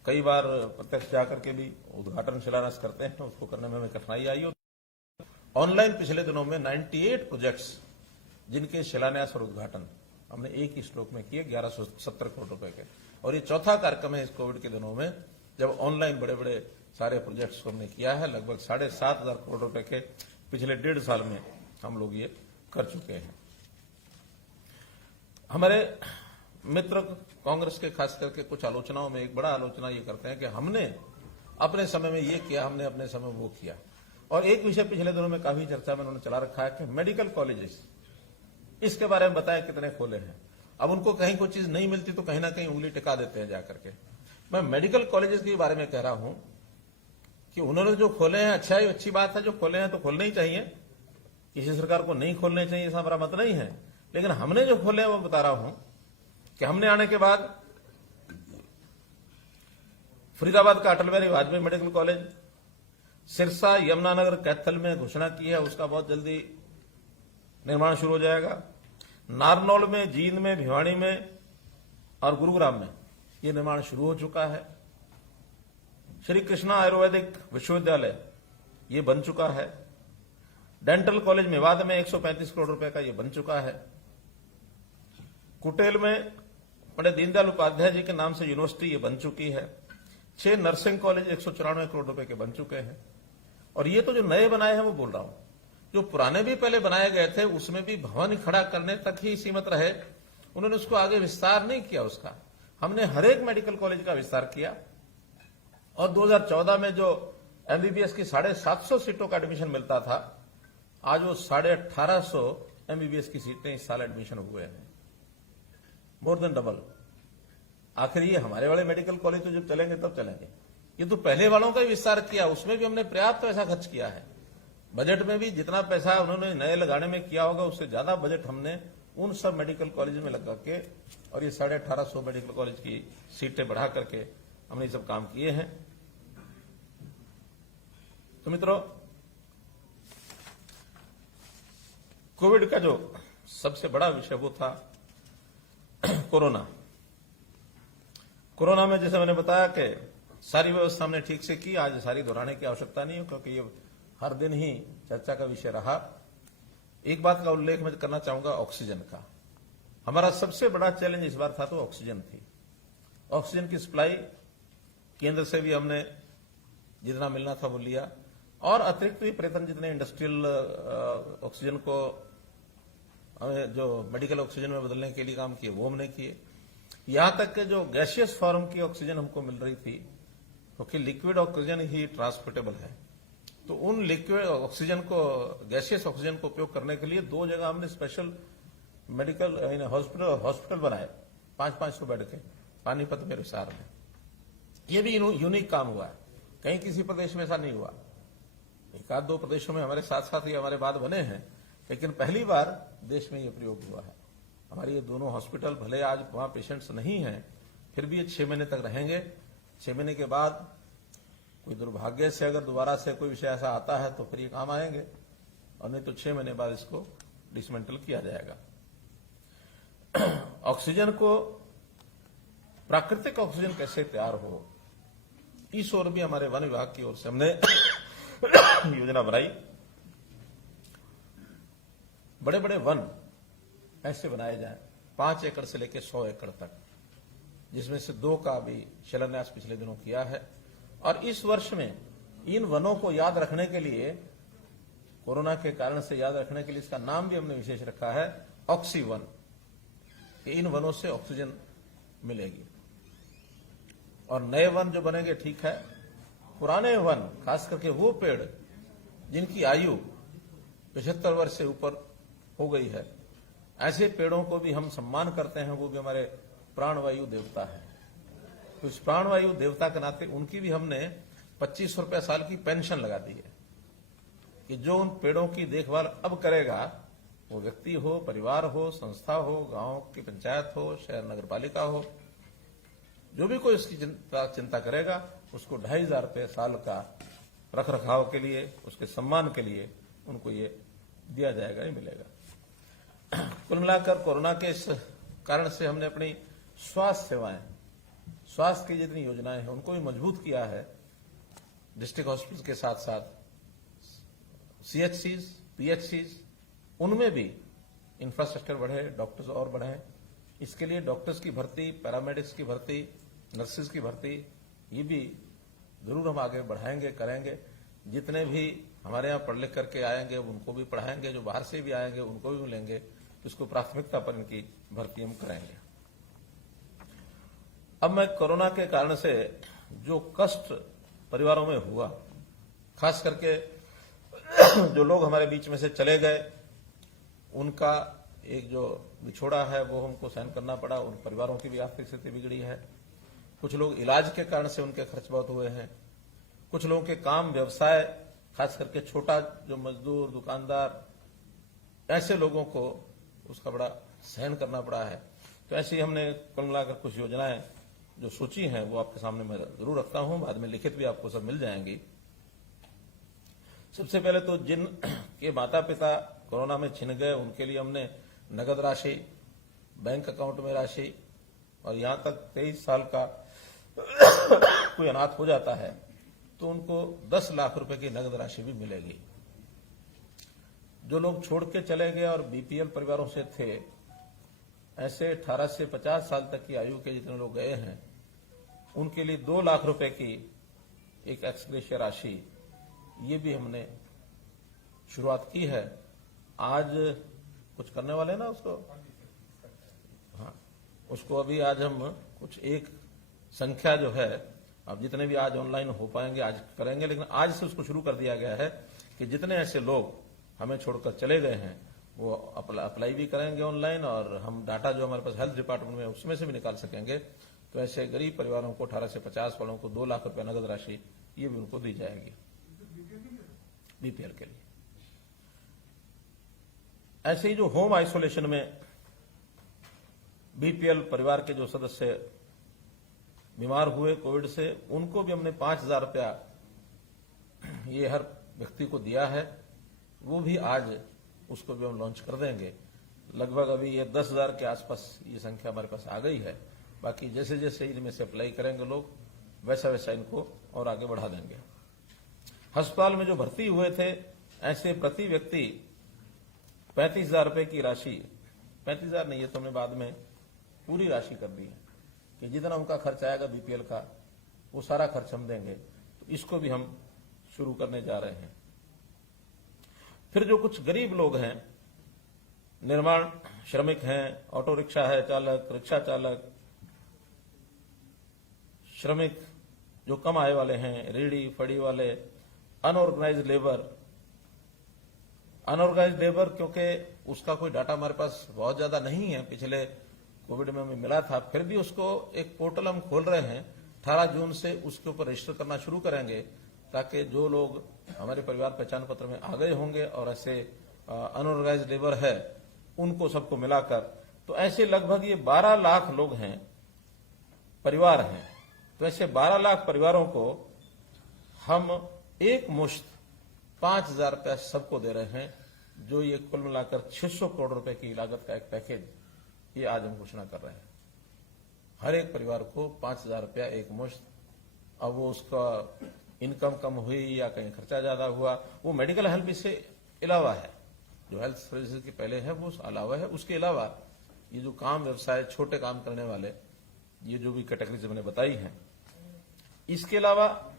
कई बार प्रत्यक्ष जाकर के भी उद्घाटन शिलान्यास करते हैं, उसको करने में हमें कठिनाई आई। ऑनलाइन पिछले दिनों में 98 प्रोजेक्ट्स जिनके शिलान्यास और उद्घाटन हमने एक ही श्लोक में किए 1170 करोड़ रुपए के। और ये चौथा कार्यक्रम है इस कोविड के दिनों में जब ऑनलाइन बड़े बड़े सारे प्रोजेक्ट्स को हमने किया है। लगभग 7,500 करोड़ रुपए के पिछले 1.5 साल में हम लोग ये कर चुके हैं। हमारे मित्र कांग्रेस के खास करके कुछ आलोचनाओं में एक बड़ा आलोचना ये करते हैं कि हमने अपने समय में ये किया, हमने अपने समय में वो किया। और एक विषय पिछले दिनों में काफी चर्चा में उन्होंने चला रखा है कि मेडिकल कॉलेजेस, इसके बारे में बताया कितने खोले हैं। अब उनको कहीं कोई चीज नहीं मिलती तो कहीं ना कहीं उंगली टिका देते हैं जाकर के। मैं मेडिकल कॉलेजेस के बारे में कह रहा हूं कि उन्होंने जो खोले हैं अच्छा ही अच्छी बात है, जो खोले हैं तो खोलने ही चाहिए, किसी सरकार को नहीं खोलने चाहिए ऐसा हमारा मत नहीं है। लेकिन हमने जो खोले हैं वो बता रहा हूं कि हमने आने के बाद फरीदाबाद का अटल बिहारी वाजपेयी मेडिकल कॉलेज, सिरसा यमुनानगर कैथल में घोषणा की है, उसका बहुत जल्दी निर्माण शुरू हो जाएगा। नारनौल में, जींद में, भिवानी में और गुरुग्राम में ये निर्माण शुरू हो चुका है। श्री कृष्णा आयुर्वेदिक विश्वविद्यालय ये बन चुका है। डेंटल कॉलेज मेवात में 135 करोड़ रुपए का ये बन चुका है। कुटेल में पंडित दीनदयाल उपाध्याय जी के नाम से यूनिवर्सिटी ये बन चुकी है। 6 नर्सिंग कॉलेज 194 करोड़ रुपए के बन चुके हैं। और ये तो जो नए बनाए हैं वो बोल रहा हूं, जो पुराने भी पहले बनाए गए थे उसमें भी भवन खड़ा करने तक ही सीमित रहे, उन्होंने उसको आगे विस्तार नहीं किया उसका। हमने हर एक मेडिकल कॉलेज का विस्तार किया। और 2014 में जो एमबीबीएस की 750 सीटों का एडमिशन मिलता था, आज वो 1850 एमबीबीएस की सीटें इस साल एडमिशन हुए हैं, मोर देन डबल। आखिर ये हमारे वाले मेडिकल कॉलेज तो जब चलेंगे तब चलेंगे। ये तो पहले वालों का ही विस्तार किया, उसमें भी हमने पर्याप्त पैसा खर्च किया है। बजट में भी जितना पैसा उन्होंने नए लगाने में किया होगा उससे ज्यादा बजट हमने उन सब मेडिकल कॉलेज में लगा के और ये 1850 मेडिकल कॉलेज की सीटें बढ़ा करके हमने ये सब काम किए हैं। तो मित्रों, कोविड का जो सबसे बड़ा विषय वो था कोरोना। कोरोना में जैसे मैंने बताया कि सारी व्यवस्था हमने ठीक से की, आज सारी दोहराने की आवश्यकता नहीं है क्योंकि ये हर दिन ही चर्चा का विषय रहा। एक बात का उल्लेख मैं करना चाहूंगा, ऑक्सीजन का। हमारा सबसे बड़ा चैलेंज इस बार था तो ऑक्सीजन थी। ऑक्सीजन की सप्लाई केंद्र से भी हमने जितना मिलना था वो लिया और अतिरिक्त भी प्रयत्न जितने इंडस्ट्रियल ऑक्सीजन को जो मेडिकल ऑक्सीजन में बदलने के लिए काम किए वो हमने किए। यहां तक कि जो गैसियस फॉर्म की ऑक्सीजन हमको मिल रही थी, क्योंकि लिक्विड ऑक्सीजन ही ट्रांसपोर्टेबल है, तो उन लिक्विड ऑक्सीजन को, गैसियस ऑक्सीजन को उपयोग करने के लिए 2 जगह हमने स्पेशल मेडिकल हॉस्पिटल बनाए 500-500 बेड के, पानीपत में, रिसार में। ये भी यूनिक काम हुआ है, कहीं किसी प्रदेश में ऐसा नहीं हुआ। 1-2 प्रदेशों में हमारे साथ साथ ही हमारे बाद बने हैं, लेकिन पहली बार देश में ये प्रयोग हुआ है। हमारे ये दोनों हॉस्पिटल भले आज वहां पेशेंट्स नहीं हैं, फिर भी ये 6 महीने तक रहेंगे। 6 महीने के बाद कोई दुर्भाग्य से अगर दोबारा से कोई विषय ऐसा आता है तो फिर ये काम आएंगे, और नहीं तो 6 महीने बाद इसको डिसमेंटल किया जाएगा। ऑक्सीजन को, प्राकृतिक ऑक्सीजन कैसे तैयार हो, इस ओर भी हमारे वन विभाग की ओर से हमने योजना बनाई। बड़े बड़े वन ऐसे बनाए जाएं, 5 एकड़ से लेकर 100 एकड़ तक, जिसमें से 2 का भी शिलान्यास पिछले दिनों किया है। और इस वर्ष में इन वनों को याद रखने के लिए, कोरोना के कारण से याद रखने के लिए, इसका नाम भी हमने विशेष रखा है ऑक्सीवन। इन वनों से ऑक्सीजन मिलेगी। और नए वन जो बनेंगे ठीक है, पुराने वन, खास करके वो पेड़ जिनकी आयु 75 वर्ष से ऊपर हो गई है, ऐसे पेड़ों को भी हम सम्मान करते हैं। वो भी हमारे प्राणवायु देवता है। तो इस प्राणवायु देवता के नाते उनकी भी हमने 25 रुपए साल की पेंशन लगा दी है कि जो उन पेड़ों की देखभाल अब करेगा, वो व्यक्ति हो, परिवार हो, संस्था हो, गांव की पंचायत हो, शहर नगर पालिका हो, जो भी कोई इसकी चिंता करेगा, उसको 2500 रुपये साल का रख रखाव के लिए, उसके सम्मान के लिए उनको ये दिया जाएगा, ये मिलेगा। कुल मिलाकर कोरोना के इस कारण से हमने अपनी स्वास्थ्य सेवाएं, स्वास्थ्य की जितनी योजनाएं हैं, उनको भी मजबूत किया है। डिस्ट्रिक्ट हॉस्पिटल के साथ साथ CHCs, PHCs, उनमें भी इंफ्रास्ट्रक्चर बढ़े, डॉक्टर्स और बढ़े। इसके लिए डॉक्टर्स की भर्ती, पैरामेडिक्स की भर्ती, नर्सेज की भर्ती, ये भी जरूर हम आगे बढ़ाएंगे, करेंगे। जितने भी हमारे यहाँ पढ़ लिख करके आएंगे उनको भी पढ़ाएंगे, जो बाहर से भी आएंगे उनको भी मिलेंगे। तो इसको प्राथमिकता पर इनकी भर्ती हम करेंगे। अब मैं कोरोना के कारण से जो कष्ट परिवारों में हुआ, खास करके जो लोग हमारे बीच में से चले गए, उनका एक जो बिछोड़ा है वो हमको सहन करना पड़ा। उन परिवारों की भी आर्थिक स्थिति बिगड़ी है। कुछ लोग इलाज के कारण से उनके खर्च बहुत हुए हैं। कुछ लोगों के काम व्यवसाय, खास करके छोटा जो मजदूर, दुकानदार, ऐसे लोगों को उसका बड़ा सहन करना पड़ा है। तो ऐसे ही हमने कुल मिलाकर कुछ योजनाएं जो सूची हैं वो आपके सामने मैं जरूर रखता हूं, बाद में लिखित भी आपको सब मिल जाएंगी। सबसे पहले तो जिन के माता पिता कोरोना में छिन गए, उनके लिए हमने नगद राशि, बैंक अकाउंट में राशि, और यहां तक 23 साल का कोई अनाथ हो जाता है तो उनको 10 लाख रुपए की नगद राशि भी मिलेगी। जो लोग छोड़ के चले गए और बीपीएल परिवारों से थे, ऐसे 18 से 50 साल तक की आयु के जितने लोग गए हैं, उनके लिए 2 लाख रुपए की एक एक्सग्रेशिया राशि, ये भी हमने शुरुआत की है। आज कुछ करने वाले ना उसको, हाँ, उसको अभी आज हम कुछ एक संख्या जो है, अब जितने भी आज ऑनलाइन हो पाएंगे आज करेंगे, लेकिन आज से उसको शुरू कर दिया गया है कि जितने ऐसे लोग हमें छोड़कर चले गए हैं वो अप्लाई भी करेंगे ऑनलाइन, और हम डाटा जो हमारे पास हेल्थ डिपार्टमेंट में उसमें से भी निकाल सकेंगे। तो ऐसे गरीब परिवारों को 18 से 50 वालों को 2 लाख रुपए नगद राशि ये भी उनको दी जाएगी बीपीएल के लिए। ऐसे ही जो होम आइसोलेशन में बीपीएल परिवार के जो सदस्य बीमार हुए कोविड से, उनको भी हमने 5000 रुपया ये हर व्यक्ति को दिया है। वो भी आज उसको भी हम लॉन्च कर देंगे। लगभग अभी ये 10,000 के आसपास ये संख्या हमारे पास आ गई है। बाकी जैसे जैसे इनमें से अप्लाई करेंगे लोग, वैसा वैसा इनको और आगे बढ़ा देंगे। अस्पताल में जो भर्ती हुए थे, ऐसे प्रति व्यक्ति 35,000 रुपए की राशि, 35,000 नहीं है तो हमने बाद में पूरी राशि कर दी है कि जितना उनका खर्च आएगा बीपीएल का, वो सारा खर्च हम देंगे। तो इसको भी हम शुरू करने जा रहे हैं। फिर जो कुछ गरीब लोग हैं, निर्माण श्रमिक हैं, ऑटो रिक्शा है चालक, रिक्शा चालक, श्रमिक जो कम आय वाले हैं, रेडी फड़ी वाले, अनऑर्गेनाइज्ड लेबर, क्योंकि उसका कोई डाटा हमारे पास बहुत ज्यादा नहीं है, पिछले कोविड में हमें मिला था, फिर भी उसको एक पोर्टल हम खोल रहे हैं। 18 जून से उसके ऊपर रजिस्टर करना शुरू करेंगे, ताकि जो लोग हमारे परिवार पहचान पत्र में आ गए होंगे और ऐसे अनऑर्गेनाइज्ड लेबर है, उनको सबको मिलाकर, तो ऐसे लगभग ये 12 लाख लोग हैं, परिवार हैं। तो ऐसे 12 लाख परिवारों को हम एक मुश्त 5,000 रुपया सबको दे रहे हैं, जो ये कुल मिलाकर 600 करोड़ रुपए की लागत का एक पैकेज ये आज हम घोषणा कर रहे हैं। हर एक परिवार को 5,000 रुपया एक मुश्त। अब वो उसका इनकम कम हुई या कहीं खर्चा ज्यादा हुआ, वो मेडिकल हेल्प इससे अलावा है, जो हेल्थ सर्विसेज के पहले है वो अलावा है। उसके अलावा ये जो काम व्यवसाय छोटे काम करने वाले, ये जो भी कैटेगरीज मैंने बताई हैं, इसके अलावा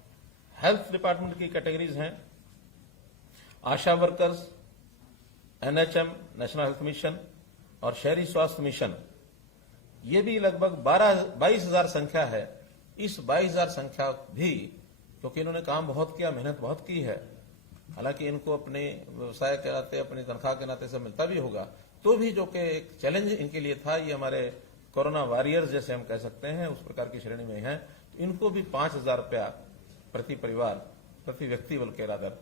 हेल्थ डिपार्टमेंट की कैटेगरीज हैं ASHA workers, NHM national health mission और शहरी स्वास्थ्य मिशन। ये भी लगभग 22,000 संख्या है। इस 22,000 संख्या भी, क्योंकि इन्होंने काम बहुत किया, मेहनत बहुत की है, हालांकि इनको अपने व्यवसाय के नाते, अपनी तनख्वाह के नाते से मिलता भी होगा, तो भी जो कि एक चैलेंज इनके लिए था, ये हमारे कोरोना वॉरियर्स जैसे हम कह सकते हैं, उस प्रकार की श्रेणी में हैं। तो इनको भी 5,000 रुपया प्रति परिवार, प्रति व्यक्ति बल्कि रादर,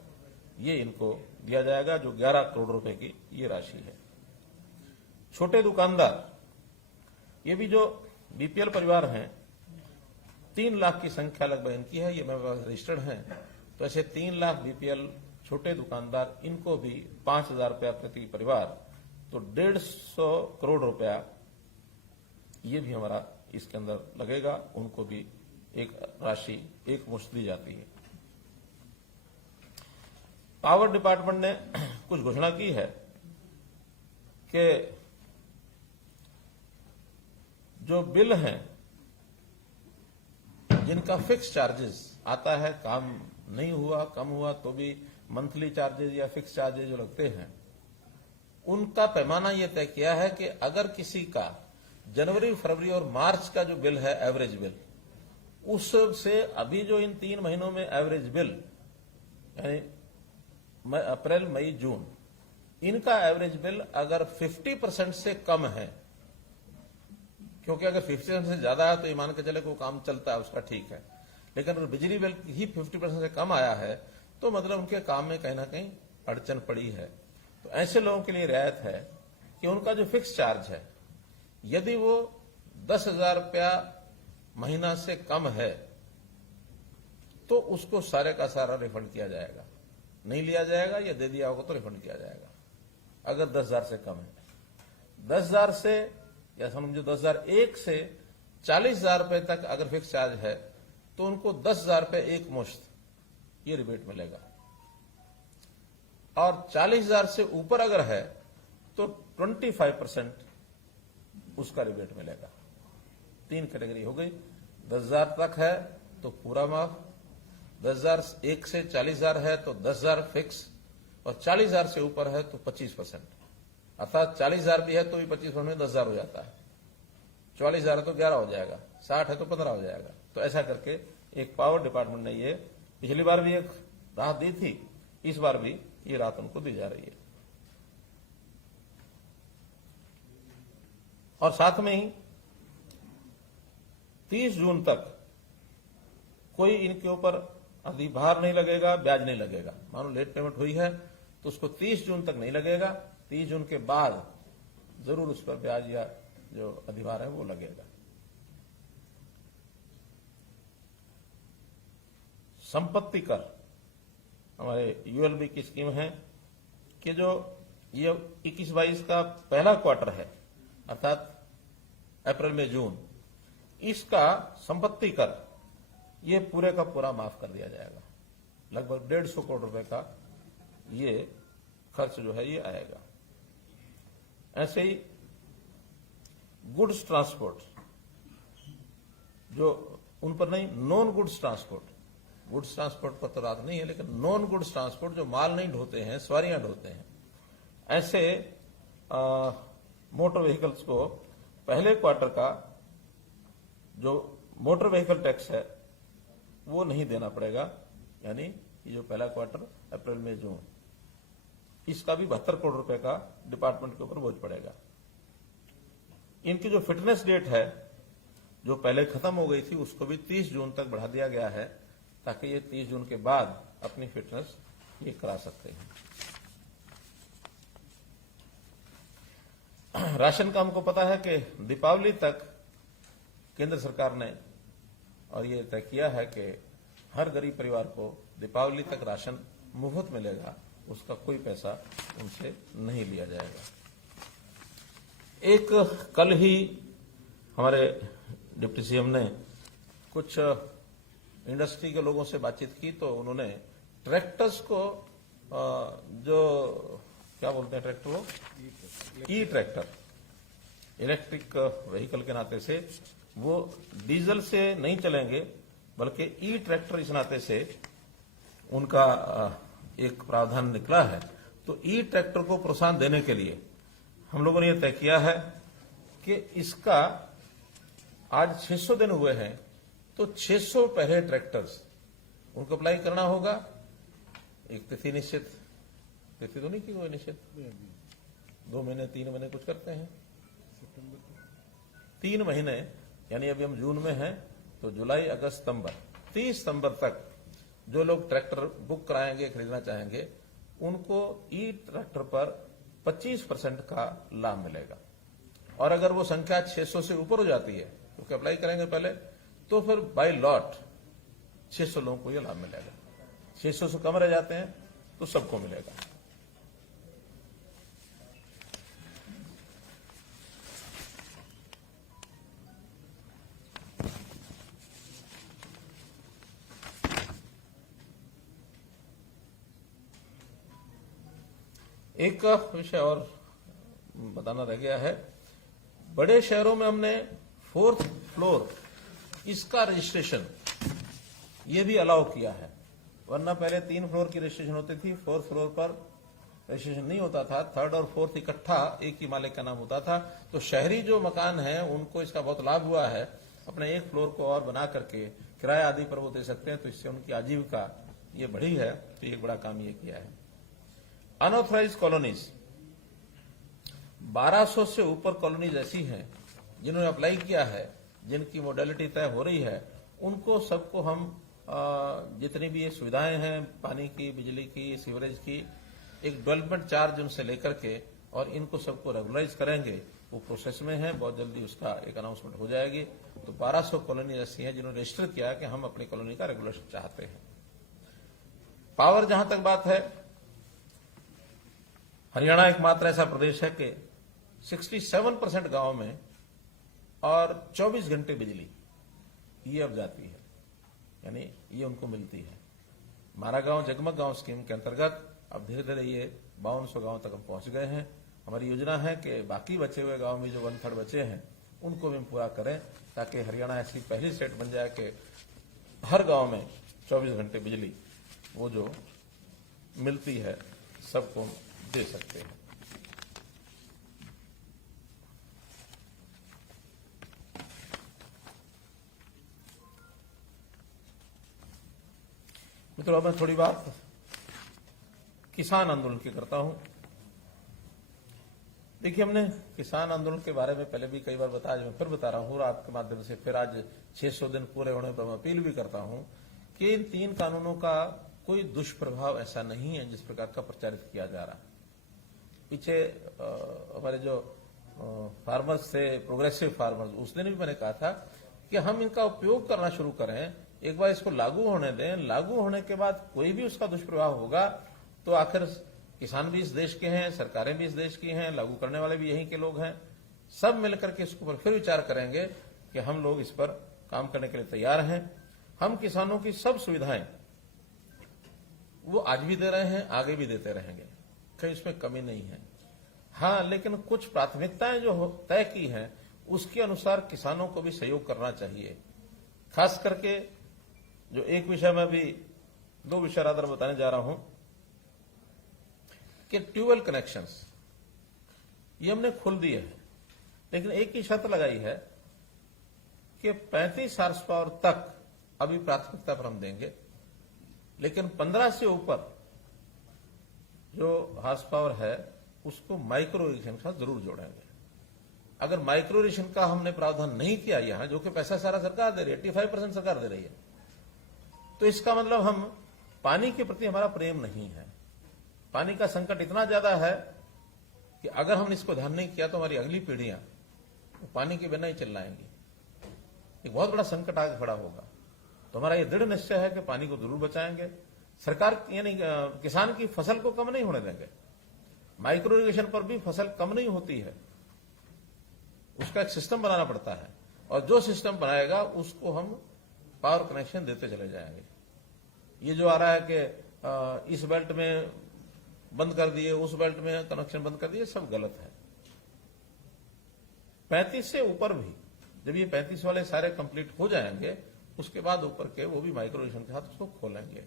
ये इनको दिया जाएगा, जो 11 करोड़ रुपए की ये राशि है। छोटे दुकानदार, ये भी जो बीपीएल परिवार हैं, 3 लाख की संख्या लगभग इनकी है, ये मेरे पास रजिस्टर्ड हैं। तो ऐसे 3 लाख बीपीएल छोटे दुकानदार, इनको भी 5,000 रुपया प्रति परिवार, तो 150 करोड़ रुपया ये भी हमारा इसके अंदर लगेगा। उनको भी एक राशि एक मुश्त दी जाती है। पावर डिपार्टमेंट ने कुछ घोषणा की है कि जो बिल हैं, जिनका फिक्स चार्जेस आता है, काम नहीं हुआ, कम हुआ तो भी मंथली चार्जेस या फिक्स चार्जेस जो लगते हैं, उनका पैमाना यह तय किया है कि अगर किसी का जनवरी, फरवरी और मार्च का जो बिल है, एवरेज बिल, उससे अभी जो इन 3 महीनों में एवरेज बिल, यानी अप्रैल, मई, जून, इनका एवरेज बिल अगर 50% से कम है, क्योंकि अगर 50% से ज्यादा है तो ये मान के चले को काम चलता है, उसका ठीक है, लेकिन अगर बिजली बिल ही 50% से कम आया है तो मतलब उनके काम में कहीं ना कहीं अड़चन पड़ी है। तो ऐसे लोगों के लिए रियायत है कि उनका जो फिक्स चार्ज है, यदि वो 10,000 रुपया महीना से कम है तो उसको सारे का सारा रिफंड किया जाएगा, नहीं लिया जाएगा, या दे दिया होगा तो रिफंड किया जाएगा। अगर 10,000 से कम है, 10,000 से या समझो 10,001 से 40,000 रुपए तक अगर फिक्स चार्ज है तो उनको 10,000 रुपए एक मुश्त ये रिबेट मिलेगा, और 40,000 से ऊपर अगर है तो 25% उसका रिबेट मिलेगा। 3 कैटेगरी हो गई। 10,000 तक है तो पूरा माफ, 10,001 से 40,000 है तो 10,000 फिक्स, और 40,000 से ऊपर है तो 25%, अर्थात 40,000 भी है तो भी 25% में 10,000 हो जाता है, 44,000 है तो 11 हो जाएगा, 60 है तो 15 हो जाएगा। तो ऐसा करके एक पावर डिपार्टमेंट ने ये पिछली बार भी एक राहत दी थी, इस बार भी ये राहत उनको दी जा रही है। और साथ में ही 30 जून तक कोई इनके ऊपर अधिभार नहीं लगेगा, ब्याज नहीं लगेगा। मानो लेट पेमेंट हुई है तो उसको 30 जून तक नहीं लगेगा, 30 जून के बाद जरूर उस पर ब्याज या जो अधिभार है वो लगेगा। संपत्ति कर, हमारे यूएलबी की स्कीम है कि जो ये 21-22 का पहला क्वार्टर है, अर्थात अप्रैल में जून, इसका संपत्ति कर ये पूरे का पूरा माफ कर दिया जाएगा। लगभग 150 करोड़ रुपए का ये खर्च जो है ये आएगा। ऐसे ही गुड्स ट्रांसपोर्ट, जो उन पर नहीं, non goods transport, goods transport पर तो रात नहीं है, लेकिन नॉन गुड्स ट्रांसपोर्ट जो माल नहीं ढोते हैं, सवारियां ढोते हैं, ऐसे मोटर व्हीकल्स को पहले क्वार्टर का जो मोटर व्हीकल टैक्स है वो नहीं देना पड़ेगा, यानी ये जो पहला क्वार्टर अप्रैल में जून, इसका भी 72 करोड़ रुपए का डिपार्टमेंट के ऊपर बोझ पड़ेगा। इनकी जो फिटनेस डेट है जो पहले खत्म हो गई थी उसको भी 30 जून तक बढ़ा दिया गया है, ताकि ये 30 जून के बाद अपनी फिटनेस ये करा सकते हैं। राशन का हमको पता है कि दीपावली तक केंद्र सरकार ने और ये तय किया है कि हर गरीब परिवार को दीपावली तक राशन मुफ्त मिलेगा, उसका कोई पैसा उनसे नहीं लिया जाएगा। एक कल ही हमारे डिप्टी सीएम ने कुछ इंडस्ट्री के लोगों से बातचीत की तो उन्होंने ट्रैक्टर्स को जो क्या बोलते हैं ट्रैक्टर को, ई ट्रैक्टर, इलेक्ट्रिक व्हीकल के नाते से वो डीजल से नहीं चलेंगे, बल्कि ई ट्रैक्टर इस नाते से उनका एक प्रावधान निकला है। तो ई ट्रैक्टर को प्रोत्साहन देने के लिए हम लोगों ने यह तय किया है कि इसका आज 600 दिन हुए हैं, तो 600 पहले ट्रैक्टर्स उनको अप्लाई करना होगा। एक तिथि निश्चित, तिथि तो नहीं की कोई निश्चित, 2 महीने 3 महीने कुछ करते हैं, 3 महीने, यानी अभी हम जून में हैं, तो जुलाई अगस्त सितंबर, 30 सितंबर तक जो लोग ट्रैक्टर बुक कराएंगे, खरीदना चाहेंगे, उनको ई ट्रैक्टर पर 25% का लाभ मिलेगा। और अगर वो संख्या 600 से ऊपर हो जाती है, क्योंकि अप्लाई करेंगे पहले, तो फिर बाय लॉट 600 लोगों को यह लाभ मिलेगा। 600 से कम रह जाते हैं तो सबको मिलेगा। एक विषय और बताना रह गया है। बड़े शहरों में हमने 4th फ्लोर इसका रजिस्ट्रेशन ये भी अलाउ किया है, वरना पहले 3 फ्लोर की रजिस्ट्रेशन होती थी, 4th फ्लोर पर रजिस्ट्रेशन नहीं होता था। 3rd और 4th इकट्ठा एक ही मालिक का नाम होता था। तो शहरी जो मकान है उनको इसका बहुत लाभ हुआ है, अपने एक फ्लोर को और बना करके किराया आदि पर वो दे सकते हैं, तो इससे उनकी आजीविका ये बढ़ी है। तो एक बड़ा काम ये किया है। अनऑथराइज कॉलोनीज 1200 से ऊपर कॉलोनीज ऐसी हैं जिन्होंने अप्लाई किया है, जिनकी मोडेलिटी तय हो रही है, उनको सबको हम जितनी भी ये सुविधाएं हैं, पानी की, बिजली की, सीवरेज की, एक डेवलपमेंट चार्ज उनसे लेकर के और इनको सबको रेगुलराइज करेंगे। वो प्रोसेस में है, बहुत जल्दी उसका एक अनाउंसमेंट हो जाएगी। तो 1200 कॉलोनी ऐसी हैं जिन्होंने रजिस्टर किया कि हम अपनी कॉलोनी का रेगुलेशन चाहते हैं। पावर जहां तक बात है, हरियाणा एकमात्र ऐसा प्रदेश है कि 67% गांव में और 24 घंटे बिजली ये अब जाती है, यानी ये उनको मिलती है। हमारा गांव जगमग गांव स्कीम के अंतर्गत अब धीरे धीरे ये 5200 गांव तक हम पहुंच गए हैं। हमारी योजना है कि बाकी बचे हुए गांव में जो 1/3 बचे हैं उनको भी हम पूरा करें, ताकि हरियाणा ऐसी पहली स्टेट बन जाए कि हर गांव में 24 घंटे बिजली वो जो मिलती है सबको दे सकते हैं। मित्रों, अब मैं थोड़ी बात किसान आंदोलन की करता हूं। देखिए, हमने किसान आंदोलन के बारे में पहले भी कई बार बताया, मैं फिर बता रहा हूं और आपके माध्यम से फिर आज 600 दिन पूरे होने पर मैं अपील भी करता हूं कि इन 3 कानूनों का कोई दुष्प्रभाव ऐसा नहीं है जिस प्रकार का प्रचारित किया जा रहा है। पीछे हमारे जो फार्मर्स थे, प्रोग्रेसिव फार्मर्स, उस दिन भी मैंने कहा था कि हम इनका उपयोग करना शुरू करें, एक बार इसको लागू होने दें। लागू होने के बाद कोई भी उसका दुष्प्रभाव होगा तो आखिर किसान भी इस देश के हैं, सरकारें भी इस देश की हैं, लागू करने वाले भी यहीं के लोग हैं। सब मिलकर के इसके ऊपर फिर विचार करेंगे कि हम लोग इस पर काम करने के लिए तैयार हैं। हम किसानों की सब सुविधाएं वो आज भी दे रहे हैं, आगे भी देते रहेंगे, कहीं इसमें कमी नहीं है। हाँ, लेकिन कुछ प्राथमिकताएं जो तय की हैं उसके अनुसार किसानों को भी सहयोग करना चाहिए। खास करके जो एक विषय में भी 2 विषय रादर बताने जा रहा हूं कि ट्यूबवेल कनेक्शंस ये हमने खोल दिए हैं, लेकिन एक ही शर्त लगाई है कि 35 हार्स पावर तक अभी प्राथमिकता पर हम देंगे, लेकिन 15 से ऊपर जो हार्स पावर है उसको माइक्रो इरिगेशन का जरूर जोड़ेंगे। अगर माइक्रो इरिगेशन का हमने प्रावधान नहीं किया यहां, जो कि पैसा सारा सरकार दे रही है, 85% सरकार दे रही है, तो इसका मतलब हम पानी के प्रति हमारा प्रेम नहीं है। पानी का संकट इतना ज्यादा है कि अगर हमने इसको ध्यान नहीं किया तो हमारी अगली पीढ़ियां पानी के बिना ही चिल्लाएंगी। एक बहुत बड़ा संकट आगे खड़ा होगा। तो हमारा ये दृढ़ निश्चय है कि पानी को जरूर बचाएंगे। सरकार यानी किसान की फसल को कम नहीं होने देंगे। माइक्रो इरिगेशन पर भी फसल कम नहीं होती है, उसका एक सिस्टम बनाना पड़ता है, और जो सिस्टम बनाएगा उसको हम पावर कनेक्शन देते चले जाएंगे। ये जो आ रहा है कि इस बेल्ट में बंद कर दिए, उस बेल्ट में कनेक्शन बंद कर दिए, सब गलत है। 35 से ऊपर भी, जब ये 35 वाले सारे कंप्लीट हो जाएंगे उसके बाद ऊपर के वो भी माइक्रो इरिगेशन के साथ उसको खोलेंगे।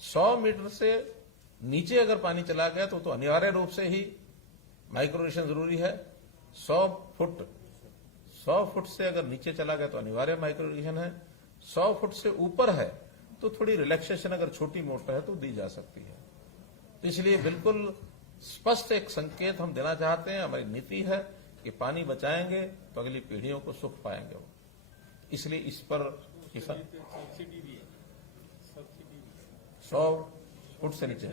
100 मीटर से नीचे अगर पानी चला गया तो अनिवार्य रूप से ही माइक्रो इरिगेशन जरूरी है। 100 फुट से अगर नीचे चला गया तो अनिवार्य माइक्रो इरिगेशन है। 100 फुट से ऊपर है तो थोड़ी रिलैक्सेशन अगर छोटी मोटर है तो दी जा सकती है। तो इसलिए बिल्कुल स्पष्ट एक संकेत हम देना चाहते हैं, हमारी नीति है कि पानी बचाएंगे तो अगली पीढ़ियों को सुख पाएंगे वो। इसलिए इस पर 100 फुट से नीचे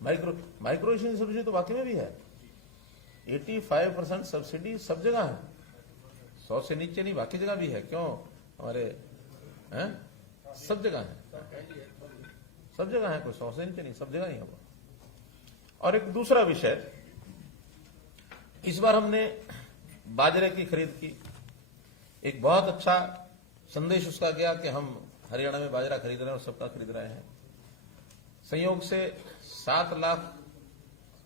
माइक्रो इरिगेशन सब्सिडी तो वाकई में भी है। 85% सब्सिडी सब जगह है, 100 से नीचे नहीं, बाकी जगह भी है। क्यों हमारे हैं? सब जगह है, सब जगह है, कोई 100 से नीचे नहीं, सब जगह ही है वो। और एक दूसरा विषय, इस बार हमने बाजरे की खरीद की। एक बहुत अच्छा संदेश उसका गया कि हम हरियाणा में बाजरा खरीद रहे हैं और सबका खरीद रहे हैं। संयोग से 7 लाख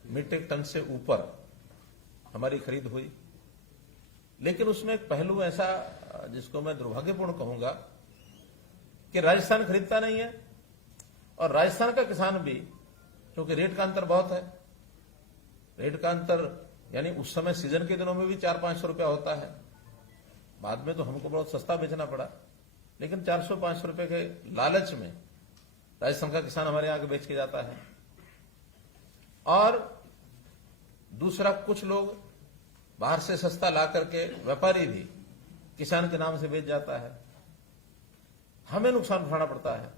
मीट्रिक टन से ऊपर हमारी खरीद हुई। लेकिन उसमें एक पहलू ऐसा जिसको मैं दुर्भाग्यपूर्ण कहूंगा कि राजस्थान खरीदता नहीं है, और राजस्थान का किसान भी, क्योंकि रेट का अंतर बहुत है, रेट का अंतर यानी उस समय सीजन के दिनों में भी 400-500 रुपया होता है, बाद में तो हमको बहुत सस्ता बेचना पड़ा। लेकिन 400-500 रुपए के लालच में राजस्थान का किसान हमारे यहां बेच के जाता है। और दूसरा, कुछ लोग बाहर से सस्ता ला करके, व्यापारी भी किसान के नाम से बेच जाता है, हमें नुकसान उठाना पड़ता है।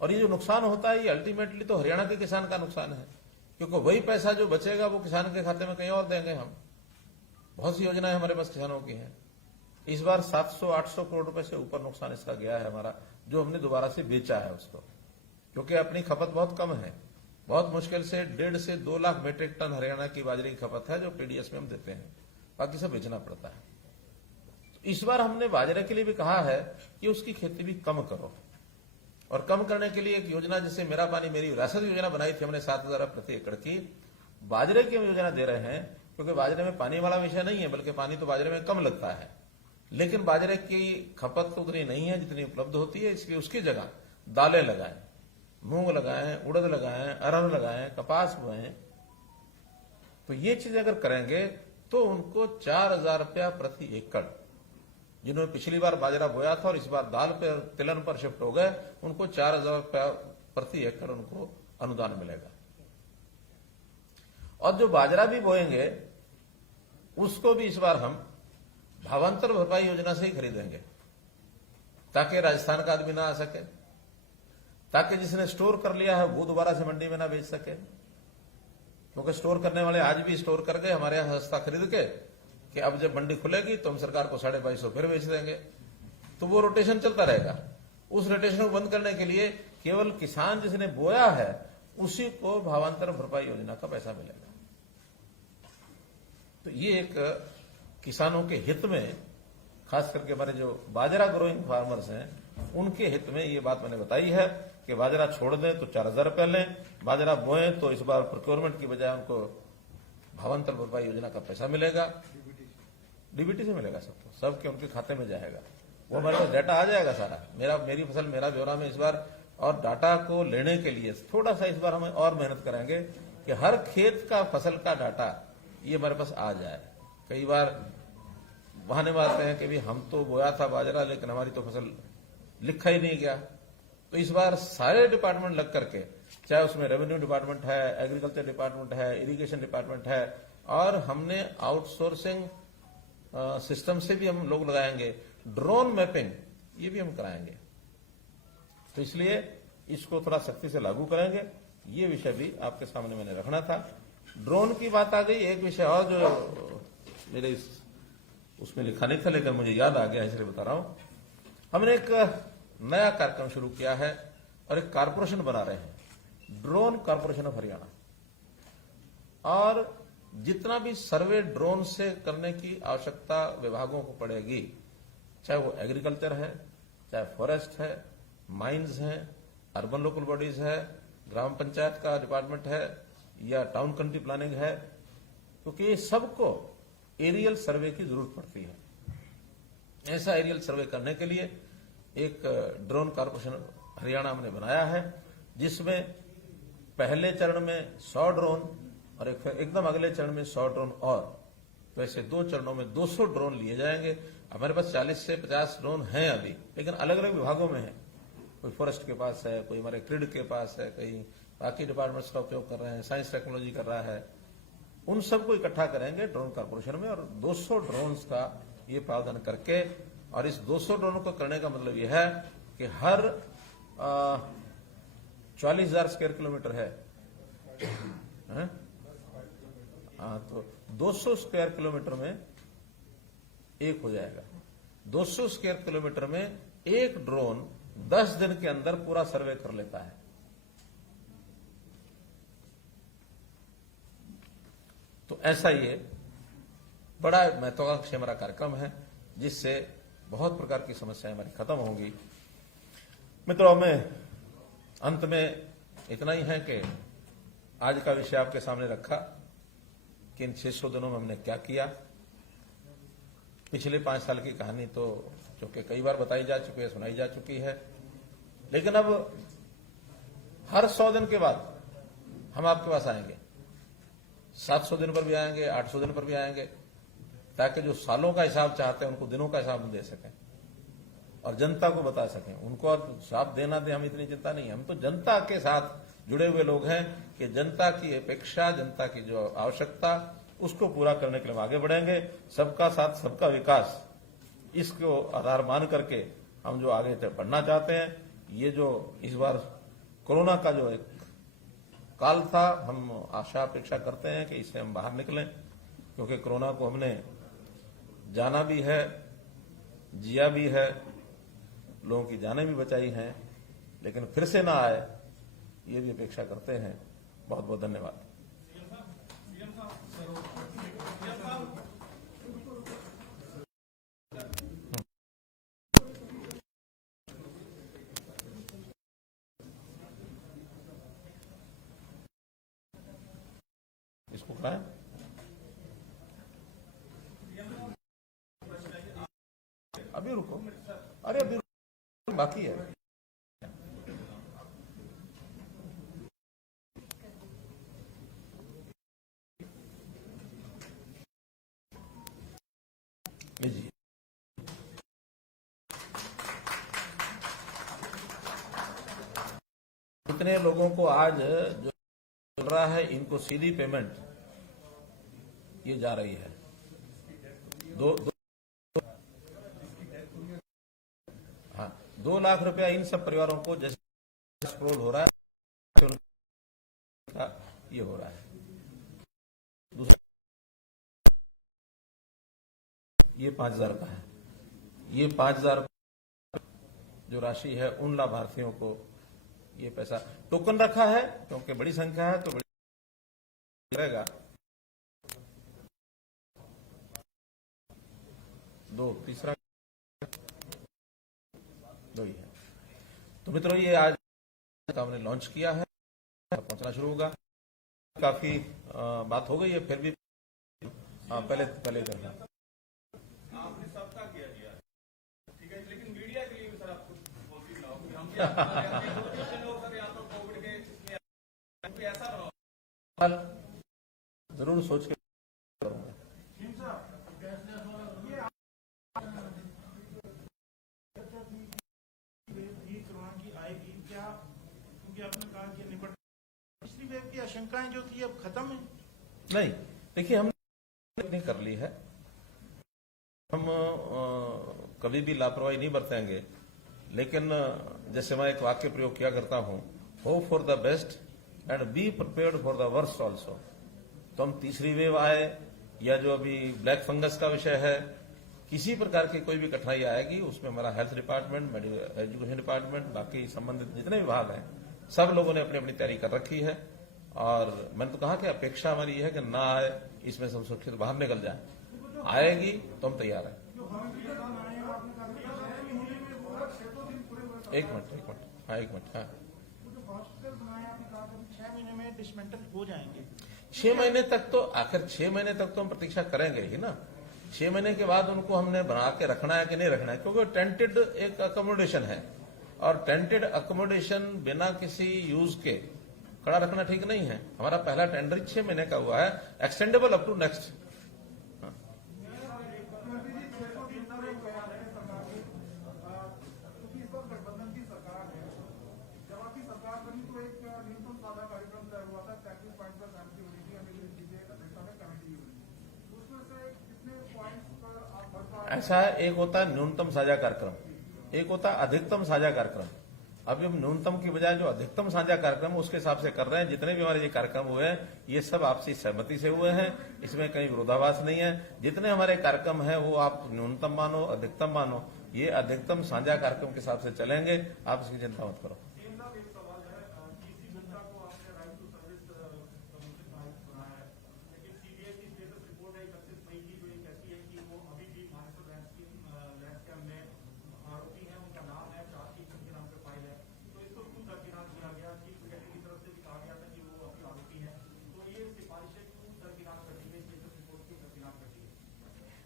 और ये जो नुकसान होता है ये अल्टीमेटली तो हरियाणा के किसान का नुकसान है, क्योंकि वही पैसा जो बचेगा वो किसान के खाते में कहीं और देंगे हम। बहुत सी योजनाएं हमारे पास किसानों की हैं। इस बार 700-800 करोड़ रुपए से ऊपर नुकसान इसका गया है हमारा, जो हमने दोबारा से बेचा है उसको, क्योंकि अपनी खपत बहुत कम है। बहुत मुश्किल से 1.5 से 2 लाख मीट्रिक टन हरियाणा की बाजरे की खपत है जो पीडीएस में हम देते हैं, बाकी सब बेचना पड़ता है। तो इस बार हमने बाजरे के लिए भी कहा है कि उसकी खेती भी कम करो, और कम करने के लिए एक योजना जिसे मेरा पानी मेरी विरासत योजना बनाई थी हमने 7,000 प्रति एकड़ की, बाजरे की हम योजना दे रहे हैं। क्योंकि बाजरे में पानी वाला विषय नहीं है, बल्कि पानी तो बाजरे में कम लगता है, लेकिन बाजरे की खपत तो उतनी नहीं है जितनी उपलब्ध होती है। इसलिए उसकी जगह दालें लगाएं, मूंग लगाएं, उड़द लगाएं, अरहर लगाएं, कपास बोएं। तो ये चीजें अगर करेंगे तो उनको 4,000 रुपया प्रति एकड़, जिन्होंने पिछली बार बाजरा बोया था और इस बार दाल पर तिलहन पर शिफ्ट हो गए, उनको 4,000 रुपया प्रति एकड़ उनको अनुदान मिलेगा। और जो बाजरा भी बोएंगे उसको भी इस बार हम भावांतर भरपाई योजना से ही खरीदेंगे, ताकि राजस्थान का आदमी ना आ सके, ताकि जिसने स्टोर कर लिया है वो दोबारा से मंडी में ना बेच सके। क्योंकि स्टोर करने वाले आज भी स्टोर कर गए हमारे यहां सस्ता खरीद के, कि अब जब मंडी खुलेगी तो हम सरकार को 250 फिर बेच देंगे। तो वो रोटेशन चलता रहेगा। उस रोटेशन को बंद करने के लिए केवल किसान जिसने बोया है उसी को भावांतर भरपाई योजना का पैसा मिलेगा। तो ये एक किसानों के हित में, खास करके हमारे जो बाजरा ग्रोइंग फार्मर्स हैं उनके हित में ये बात मैंने बताई है कि बाजरा छोड़ दें तो 4,000 रुपया लें, बाजरा बोएं तो इस बार प्रोक्योरमेंट की बजाय उनको भावांतर भरपाई योजना का पैसा मिलेगा। डीबीटी से मिलेगा सबको, सबके उनके खाते में जाएगा। वो हमारे पास डाटा आ जाएगा सारा, मेरी फसल मेरा ब्यौरा में इस बार। और डाटा को लेने के लिए थोड़ा सा इस बार हमें और मेहनत करेंगे कि हर खेत का फसल का डाटा ये हमारे पास आ जाए। कई बार बहाने मारते हैं कि भी हम तो बोया था बाजरा लेकिन हमारी तो फसल लिखा ही नहीं गया। तो इस बार सारे डिपार्टमेंट लग करके, चाहे उसमें रेवेन्यू डिपार्टमेंट है, एग्रीकल्चर डिपार्टमेंट है, इरिगेशन डिपार्टमेंट है, और हमने आउटसोर्सिंग सिस्टम से भी हम लोग लगाएंगे, ड्रोन मैपिंग ये भी हम कराएंगे। तो इसलिए इसको थोड़ा सख्ती से लागू करेंगे। ये विषय भी आपके सामने मैंने रखना था। ड्रोन की बात आ गई। एक विषय और जो मेरे उसमें लिखा नहीं था लेकिन मुझे याद आ गया इसलिए बता रहा हूं। हमने एक नया कार्यक्रम शुरू किया है और एक कारपोरेशन बना रहे हैं, ड्रोन कारपोरेशन ऑफ हरियाणा। और जितना भी सर्वे ड्रोन से करने की आवश्यकता विभागों को पड़ेगी, चाहे वो एग्रीकल्चर है, चाहे फॉरेस्ट है, माइंस है, अर्बन लोकल बॉडीज है, ग्राम पंचायत का डिपार्टमेंट है, या टाउन कंट्री प्लानिंग है, क्योंकि ये सबको एरियल सर्वे की जरूरत पड़ती है। ऐसा एरियल सर्वे करने के लिए एक ड्रोन कॉर्पोरेशन हरियाणा हमने बनाया है, जिसमें पहले चरण में 100 ड्रोन और एकदम अगले चरण में 100 ड्रोन और, तो ऐसे 2 चरणों में 200 ड्रोन लिए जाएंगे। हमारे पास 40 से 50 ड्रोन हैं अभी, लेकिन अलग अलग विभागों में है। कोई फॉरेस्ट के पास है, कोई हमारे क्रिड के पास है, कहीं बाकी डिपार्टमेंट्स का उपयोग कर रहे हैं, साइंस टेक्नोलॉजी कर रहा है। उन सबको इकट्ठा करेंगे ड्रोन कॉर्पोरेशन में और 200 ड्रोन्स का ये प्रावधान करके, और इस 200 ड्रोन को करने का मतलब यह है कि हर 40,000 स्क्वायर किलोमीटर है, तो 200 स्क्वायर किलोमीटर में एक हो जाएगा। 200 स्क्वायर किलोमीटर में एक ड्रोन 10 दिन के अंदर पूरा सर्वे कर लेता है। तो ऐसा ये बड़ा महत्वाकांक्षी हमारा कार्यक्रम है, जिससे बहुत प्रकार की समस्याएं हमारी खत्म होंगी। मित्रों, में अंत में इतना ही है कि आज का विषय आपके सामने रखा कि इन 600 दिनों में हमने क्या किया। पिछले 5 साल की कहानी तो चूंकि कई बार बताई जा चुकी है, सुनाई जा चुकी है, लेकिन अब हर 100 दिन के बाद हम आपके पास आएंगे। 700 दिन पर भी आएंगे, 800 दिन पर भी आएंगे, ताकि जो सालों का हिसाब चाहते हैं उनको दिनों का हिसाब दे सकें और जनता को बता सकें। उनको और हिसाब देना दे, हम इतनी चिंता नहीं है। हम तो जनता के साथ जुड़े हुए लोग हैं कि जनता की अपेक्षा, जनता की जो आवश्यकता, उसको पूरा करने के लिए हम आगे बढ़ेंगे। सबका साथ सबका विकास, इसको आधार मान करके हम जो आगे बढ़ना चाहते हैं। ये जो इस बार कोरोना का जो एक काल था, हम आशा अपेक्षा करते हैं कि इससे हम बाहर निकलें, क्योंकि कोरोना को हमने जाना भी है, जिया भी है, लोगों की जानें भी बचाई हैं, लेकिन फिर से ना आए, ये भी अपेक्षा करते हैं। बहुत बहुत धन्यवाद। इसको कराएं। अभी रुको, अरे अभी बाकी है। जी, कितने लोगों को आज जो चल रहा है, इनको सीधी पेमेंट ये जा रही है। हाँ, 2 लाख रुपया इन सब परिवारों को जैसे स्क्रोल हो रहा है, उनका ये हो रहा है। ये 5,000 का है। ये 5,000 जो राशि है, उन लाभार्थियों को ये पैसा टोकन रखा है, क्योंकि बड़ी संख्या है तो बड़ी रहेगा। 2 तीसरा 2 ही है। तो मित्रों, ये आज हमने लॉन्च किया है, पहुंचना शुरू होगा। काफी बात हो गई है, फिर भी पहले करना। आपने सबका किया दिया, ठीक है, लेकिन मीडिया के लिए भी सर आप कुछ बोलती ना हो कि हम लोग सर या तो कोविड के इसमें ऐसा जरूर सोच के करूंगा। पिछली वेव की आशंकाएं जो थी अब खत्म है? नहीं, देखिए, हमने नहीं कर ली है। हम कभी भी लापरवाही नहीं बरतेंगे, लेकिन जैसे मैं एक वाक्य प्रयोग किया करता हूं, hope for the best and be prepared for the worst also. तो हम तीसरी वेव आए या जो अभी ब्लैक फंगस का विषय है, किसी प्रकार की कोई भी कठिनाई आएगी, उसमें हमारा हेल्थ डिपार्टमेंट, एजुकेशन डिपार्टमेंट, बाकी संबंधित जितने विभाग हैं, सब लोगों ने अपनी अपनी तैयारी कर रखी है। और मैंने तो कहा कि अपेक्षा हमारी यह है कि ना आए, इसमें से हम सुरक्षित बाहर निकल जाए। आएगी तो हम तैयार हैं। एक मिनट, हाँ, एक मिनट, हाँ। 6 महीने में डिसमेंटल हो जाएंगे। 6 महीने तक तो आखिर 6 महीने तक तो हम प्रतीक्षा करेंगे ही ना। 6 महीने के बाद उनको हमने बना के रखना है कि नहीं रखना है, क्योंकि टेंटेड एक अकोमोडेशन है और टेंटेड अकोमोडेशन बिना किसी यूज के खड़ा रखना ठीक नहीं है। हमारा पहला टेंडर 6 महीने का हुआ है, एक्सटेंडेबल अप टू नेक्स्ट। ऐसा है, एक होता है न्यूनतम साझा कार्यक्रम, एक होता है अधिकतम साझा कार्यक्रम। अभी हम न्यूनतम की बजाय जो अधिकतम साझा कार्यक्रम उसके हिसाब से कर रहे हैं। जितने भी हमारे ये कार्यक्रम हुए हैं ये सब आपसी सहमति से हुए हैं, इसमें कहीं विरोधाभास नहीं है। जितने हमारे कार्यक्रम हैं वो आप न्यूनतम मानो अधिकतम मानो, ये अधिकतम साझा कार्यक्रम के हिसाब से चलेंगे, आप इसकी चिंता मत करो।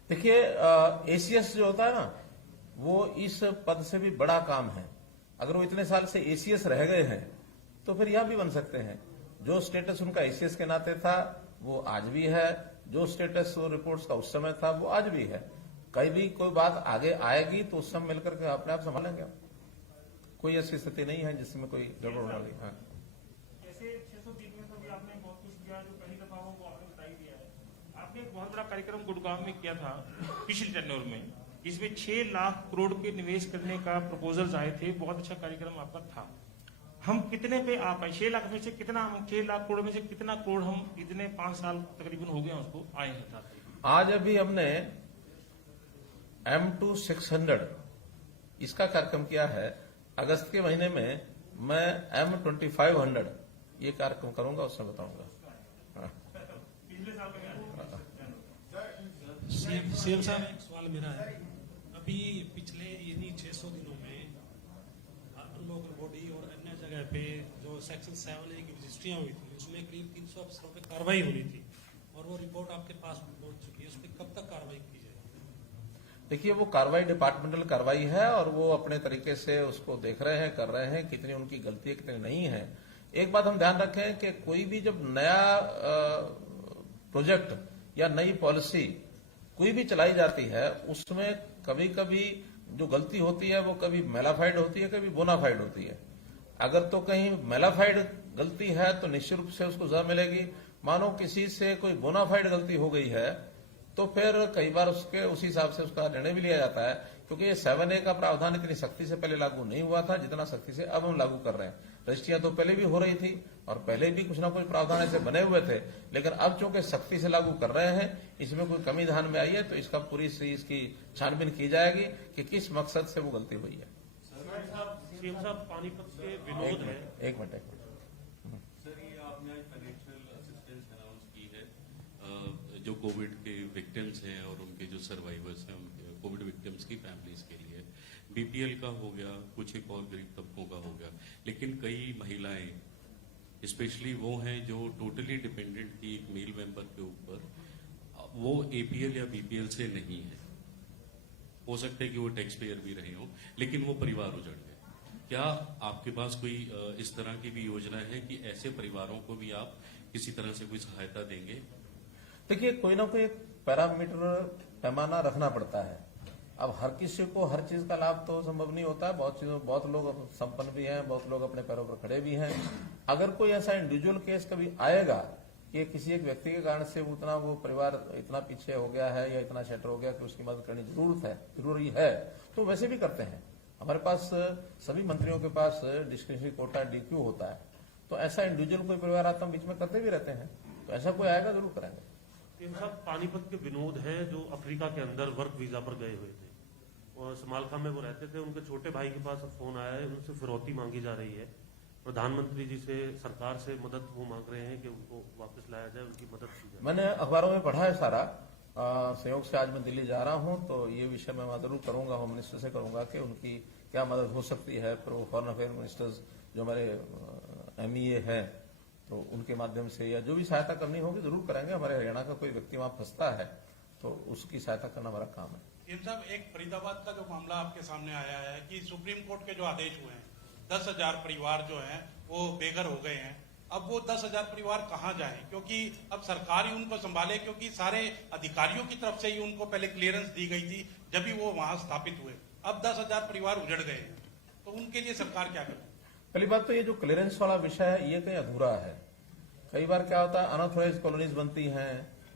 देखिए, एसीएस जो होता है ना, वो इस पद से भी बड़ा काम है। अगर वो इतने साल से एसीएस रह गए हैं तो फिर यह भी बन सकते हैं। जो स्टेटस उनका एसीएस के नाते था वो आज भी है, जो स्टेटस रिपोर्ट्स का उस समय था वो आज भी है। कहीं भी कोई बात आगे आएगी तो उस समय मिलकर के अपने आप संभालेंगे। कोई ऐसी स्थिति नहीं है जिसमें कोई गड़बड़ होने वाली। हाँ, ऐसे 603 में तो भी आपने बहुत कुछ किया, जो पहली दफा वो आपने बताई दिया है। आपने एक बहुत बड़ा कार्यक्रम गुड़गांव में किया था पिछले टेन्योर में, जिसमें 6 लाख करोड़ के निवेश करने का प्रपोजल्स आए थे। बहुत अच्छा कार्यक्रम आपका था। हम कितने पे आ पाए? 6 लाख में से कितना, 6 लाख करोड़ में से कितना करोड़ हम इतने 5 साल तकरीबन हो गए उसको आए हैं? आज अभी हमने M2 600 इसका कार्यक्रम किया है। अगस्त के महीने में मैं M2500 ये कार्यक्रम करूंगा, उससे बताऊंगा। सीएम साहब, एक सवाल मेरा है। अभी पिछले इन्हीं 600 दिनों में लोकल बॉडी और अन्य जगह पे जो सेक्शन 7A की रजिस्ट्रियां हुई थी उसमें करीब 300 अफसरों पे कार्रवाई होनी थी और वो रिपोर्ट आपके पास पहुंच चुकी है। उस पर कब तक कार्रवाई की जाएगी? देखिए, वो कार्रवाई डिपार्टमेंटल कार्रवाई है और वो अपने तरीके से उसको देख रहे हैं, कर रहे हैं, कितनी उनकी गलती है कितनी नहीं है। एक बात हम ध्यान रखें कि कोई भी जब नया प्रोजेक्ट या नई पॉलिसी कोई भी चलाई जाती है उसमें कभी कभी जो गलती होती है वो कभी मेलाफाइड होती है, कभी बोनाफाइड होती है। अगर तो कहीं मेलाफाइड गलती है तो निश्चित रूप से उसको सजा मिलेगी। मानो किसी से कोई बोनाफाइड गलती हो गई है तो फिर कई बार उसके उसी हिसाब से उसका निर्णय भी लिया जाता है, क्योंकि ये 7A का प्रावधान इतनी सख्ती से पहले लागू नहीं हुआ था जितना सख्ती से अब हम लागू कर रहे हैं। रजिस्ट्रियां तो पहले भी हो रही थी और पहले भी कुछ ना कुछ प्रावधान ऐसे बने हुए थे, लेकिन अब चूंकि सख्ती से लागू कर रहे हैं, इसमें कोई कमी ध्यान में आई है तो इसका पूरी इसकी छानबीन की जाएगी कि किस मकसद से वो गलती हुई है। सीएम साहब, पानीपत के विनोद है। एक मिनट। सर, ये आपने आज फाइनेंशियल असिस्टेंस अनाउंस की है जो कोविड के विक्टिम्स हैं और उनके जो सर्वाइवर्स हैं, कोविड विक्टिम्स की फैमिलीज के लिए। बीपीएल का हो गया, कुछ एक और गरीब तबकों का हो गया, लेकिन कई महिलाएं स्पेशली वो हैं जो टोटली डिपेंडेंट थी एक मेल मेंबर के ऊपर, वो एपीएल या बीपीएल से नहीं है। हो सकता है कि वो टैक्स पेयर भी रहे हों, लेकिन वो परिवार उजड़ गए। क्या आपके पास कोई इस तरह की भी योजना है कि ऐसे परिवारों को भी आप किसी तरह से कोई सहायता देंगे? देखिए, कोई ना कोई पैरामीटर पैमाना रखना पड़ता है। अब हर किसी को हर चीज का लाभ तो संभव नहीं होता है। बहुत लोग संपन्न भी हैं, बहुत लोग अपने पैरों पर खड़े भी हैं। अगर कोई ऐसा इंडिविजुअल केस कभी आएगा कि किसी एक व्यक्ति के कारण से उतना वो परिवार इतना पीछे हो गया है या इतना शटर हो गया कि उसकी मदद करनी जरूरी है, तो वैसे भी करते हैं। हमारे पास सभी मंत्रियों के पास डिस्क्रिशनरी कोटा डीक्यू होता है, तो ऐसा इंडिविजुअल कोई परिवार आता हम बीच में करते भी रहते हैं, तो ऐसा कोई आएगा जरूर करेंगे। साहब, पानीपत के विनोद है जो अफ्रीका के अंदर वर्क वीजा पर गए हुए थे और समालखा में वो रहते थे। उनके छोटे भाई के पास फोन आया है, उनसे फिरौती मांगी जा रही है। प्रधानमंत्री जी से, सरकार से मदद वो मांग रहे हैं कि उनको वापस लाया जाए, उनकी मदद की जाए। मैंने अखबारों में पढ़ा है सारा। संयोग से आज मैं दिल्ली जा रहा हूं तो ये विषय मैं वहां जरूर करूंगा, होम मिनिस्टर से करूंगा कि उनकी क्या मदद हो सकती है। फिर वो फॉरेन अफेयर मिनिस्टर्स जो हमारे MEA है तो उनके माध्यम से या जो भी सहायता करनी होगी जरूर करेंगे। हमारे हरियाणा का कोई व्यक्ति वहां फंसता है तो उसकी सहायता करना हमारा काम है। सीएम साहब, एक फरीदाबाद का जो मामला आपके सामने आया है कि सुप्रीम कोर्ट के जो आदेश हुए हैं, 10,000 परिवार जो हैं वो बेघर हो गए हैं। अब वो 10,000 परिवार कहाँ जाएं, क्योंकि अब सरकार ही उनको संभाले, क्योंकि सारे अधिकारियों की तरफ से ही उनको पहले क्लियरेंस दी गई थी जब भी वो वहां स्थापित हुए। अब 10,000 परिवार उजड़ गए हैं, तो उनके लिए सरकार क्या करे? पहली बात तो ये जो क्लियरेंस वाला विषय है ये कहीं अधूरा है। कई बार क्या होता है, अनऑथोराइज कॉलोनीज बनती हैं,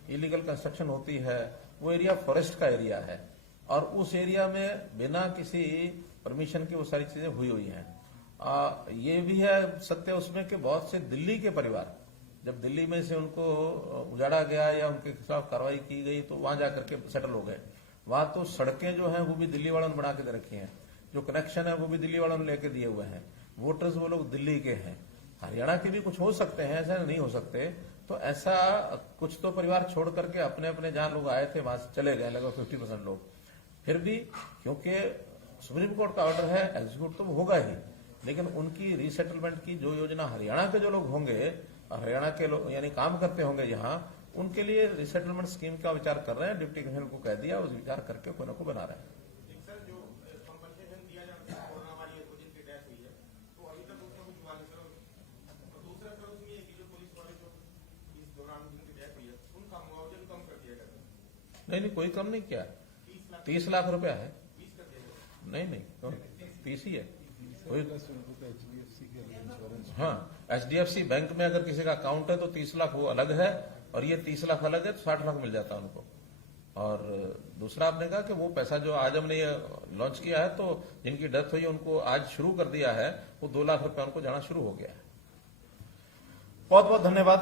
इलीगल कंस्ट्रक्शन होती है, वो एरिया फॉरेस्ट का एरिया है और उस एरिया में बिना किसी परमिशन के वो सारी चीजें हुई हैं। ये भी है सत्य उसमें कि बहुत से दिल्ली के परिवार जब दिल्ली में से उनको उजाड़ा गया या उनके खिलाफ कार्रवाई की गई तो वहां जाकर के सेटल हो गए। वहां तो सड़कें जो हैं वो भी दिल्ली वालों ने बना के दे रखी हैं, जो कनेक्शन है वो भी दिल्ली वालों ने लेके दिए हुए हैं, वोटर्स वो लोग दिल्ली के हैं। हरियाणा के भी कुछ हो सकते हैं, ऐसा नहीं हो सकते। तो ऐसा कुछ तो परिवार छोड़ करके अपने अपने जहां लोग आए थे वहां से चले गए, लगभग 50% लोग। फिर भी क्योंकि सुप्रीम कोर्ट का ऑर्डर है, एग्जीक्यूट तो होगा ही, लेकिन उनकी रीसेटलमेंट की जो योजना हरियाणा के जो लोग होंगे और हरियाणा के लोग यानी काम करते होंगे यहाँ, उनके लिए रीसेटलमेंट स्कीम का विचार कर रहे हैं। डिप्टी कमिश्नर को कह दिया, उस विचार करके कोई ना कोई बना रहे हैं। सर, जो कंपनसेशन दिया जाता है कोरोना वाली एक जिनकी डेथ हुई है, तो अभी तक उसका कुछ हुआ नहीं सर। और दूसरा सर उसमें ये कि जो पुलिस वाले जो इस दौरान जिनकी डेथ हुई है उनका मुआवजा कम कर दिया गया। नहीं, कोई कम नहीं किया, 30 लाख रुपया है। 20 कर दिया गया। नहीं 30 ही है कोई। हाँ, HDFC बैंक में अगर किसी का अकाउंट है तो 30 लाख वो अलग है और ये 30 लाख अलग है, तो 60 लाख मिल जाता है उनको। और दूसरा आपने कहा कि वो पैसा जो आज हमने ये लॉन्च किया है तो जिनकी डेथ हुई उनको आज शुरू कर दिया है, वो 2 लाख रुपया उनको जाना शुरू हो गया है। बहुत बहुत धन्यवाद।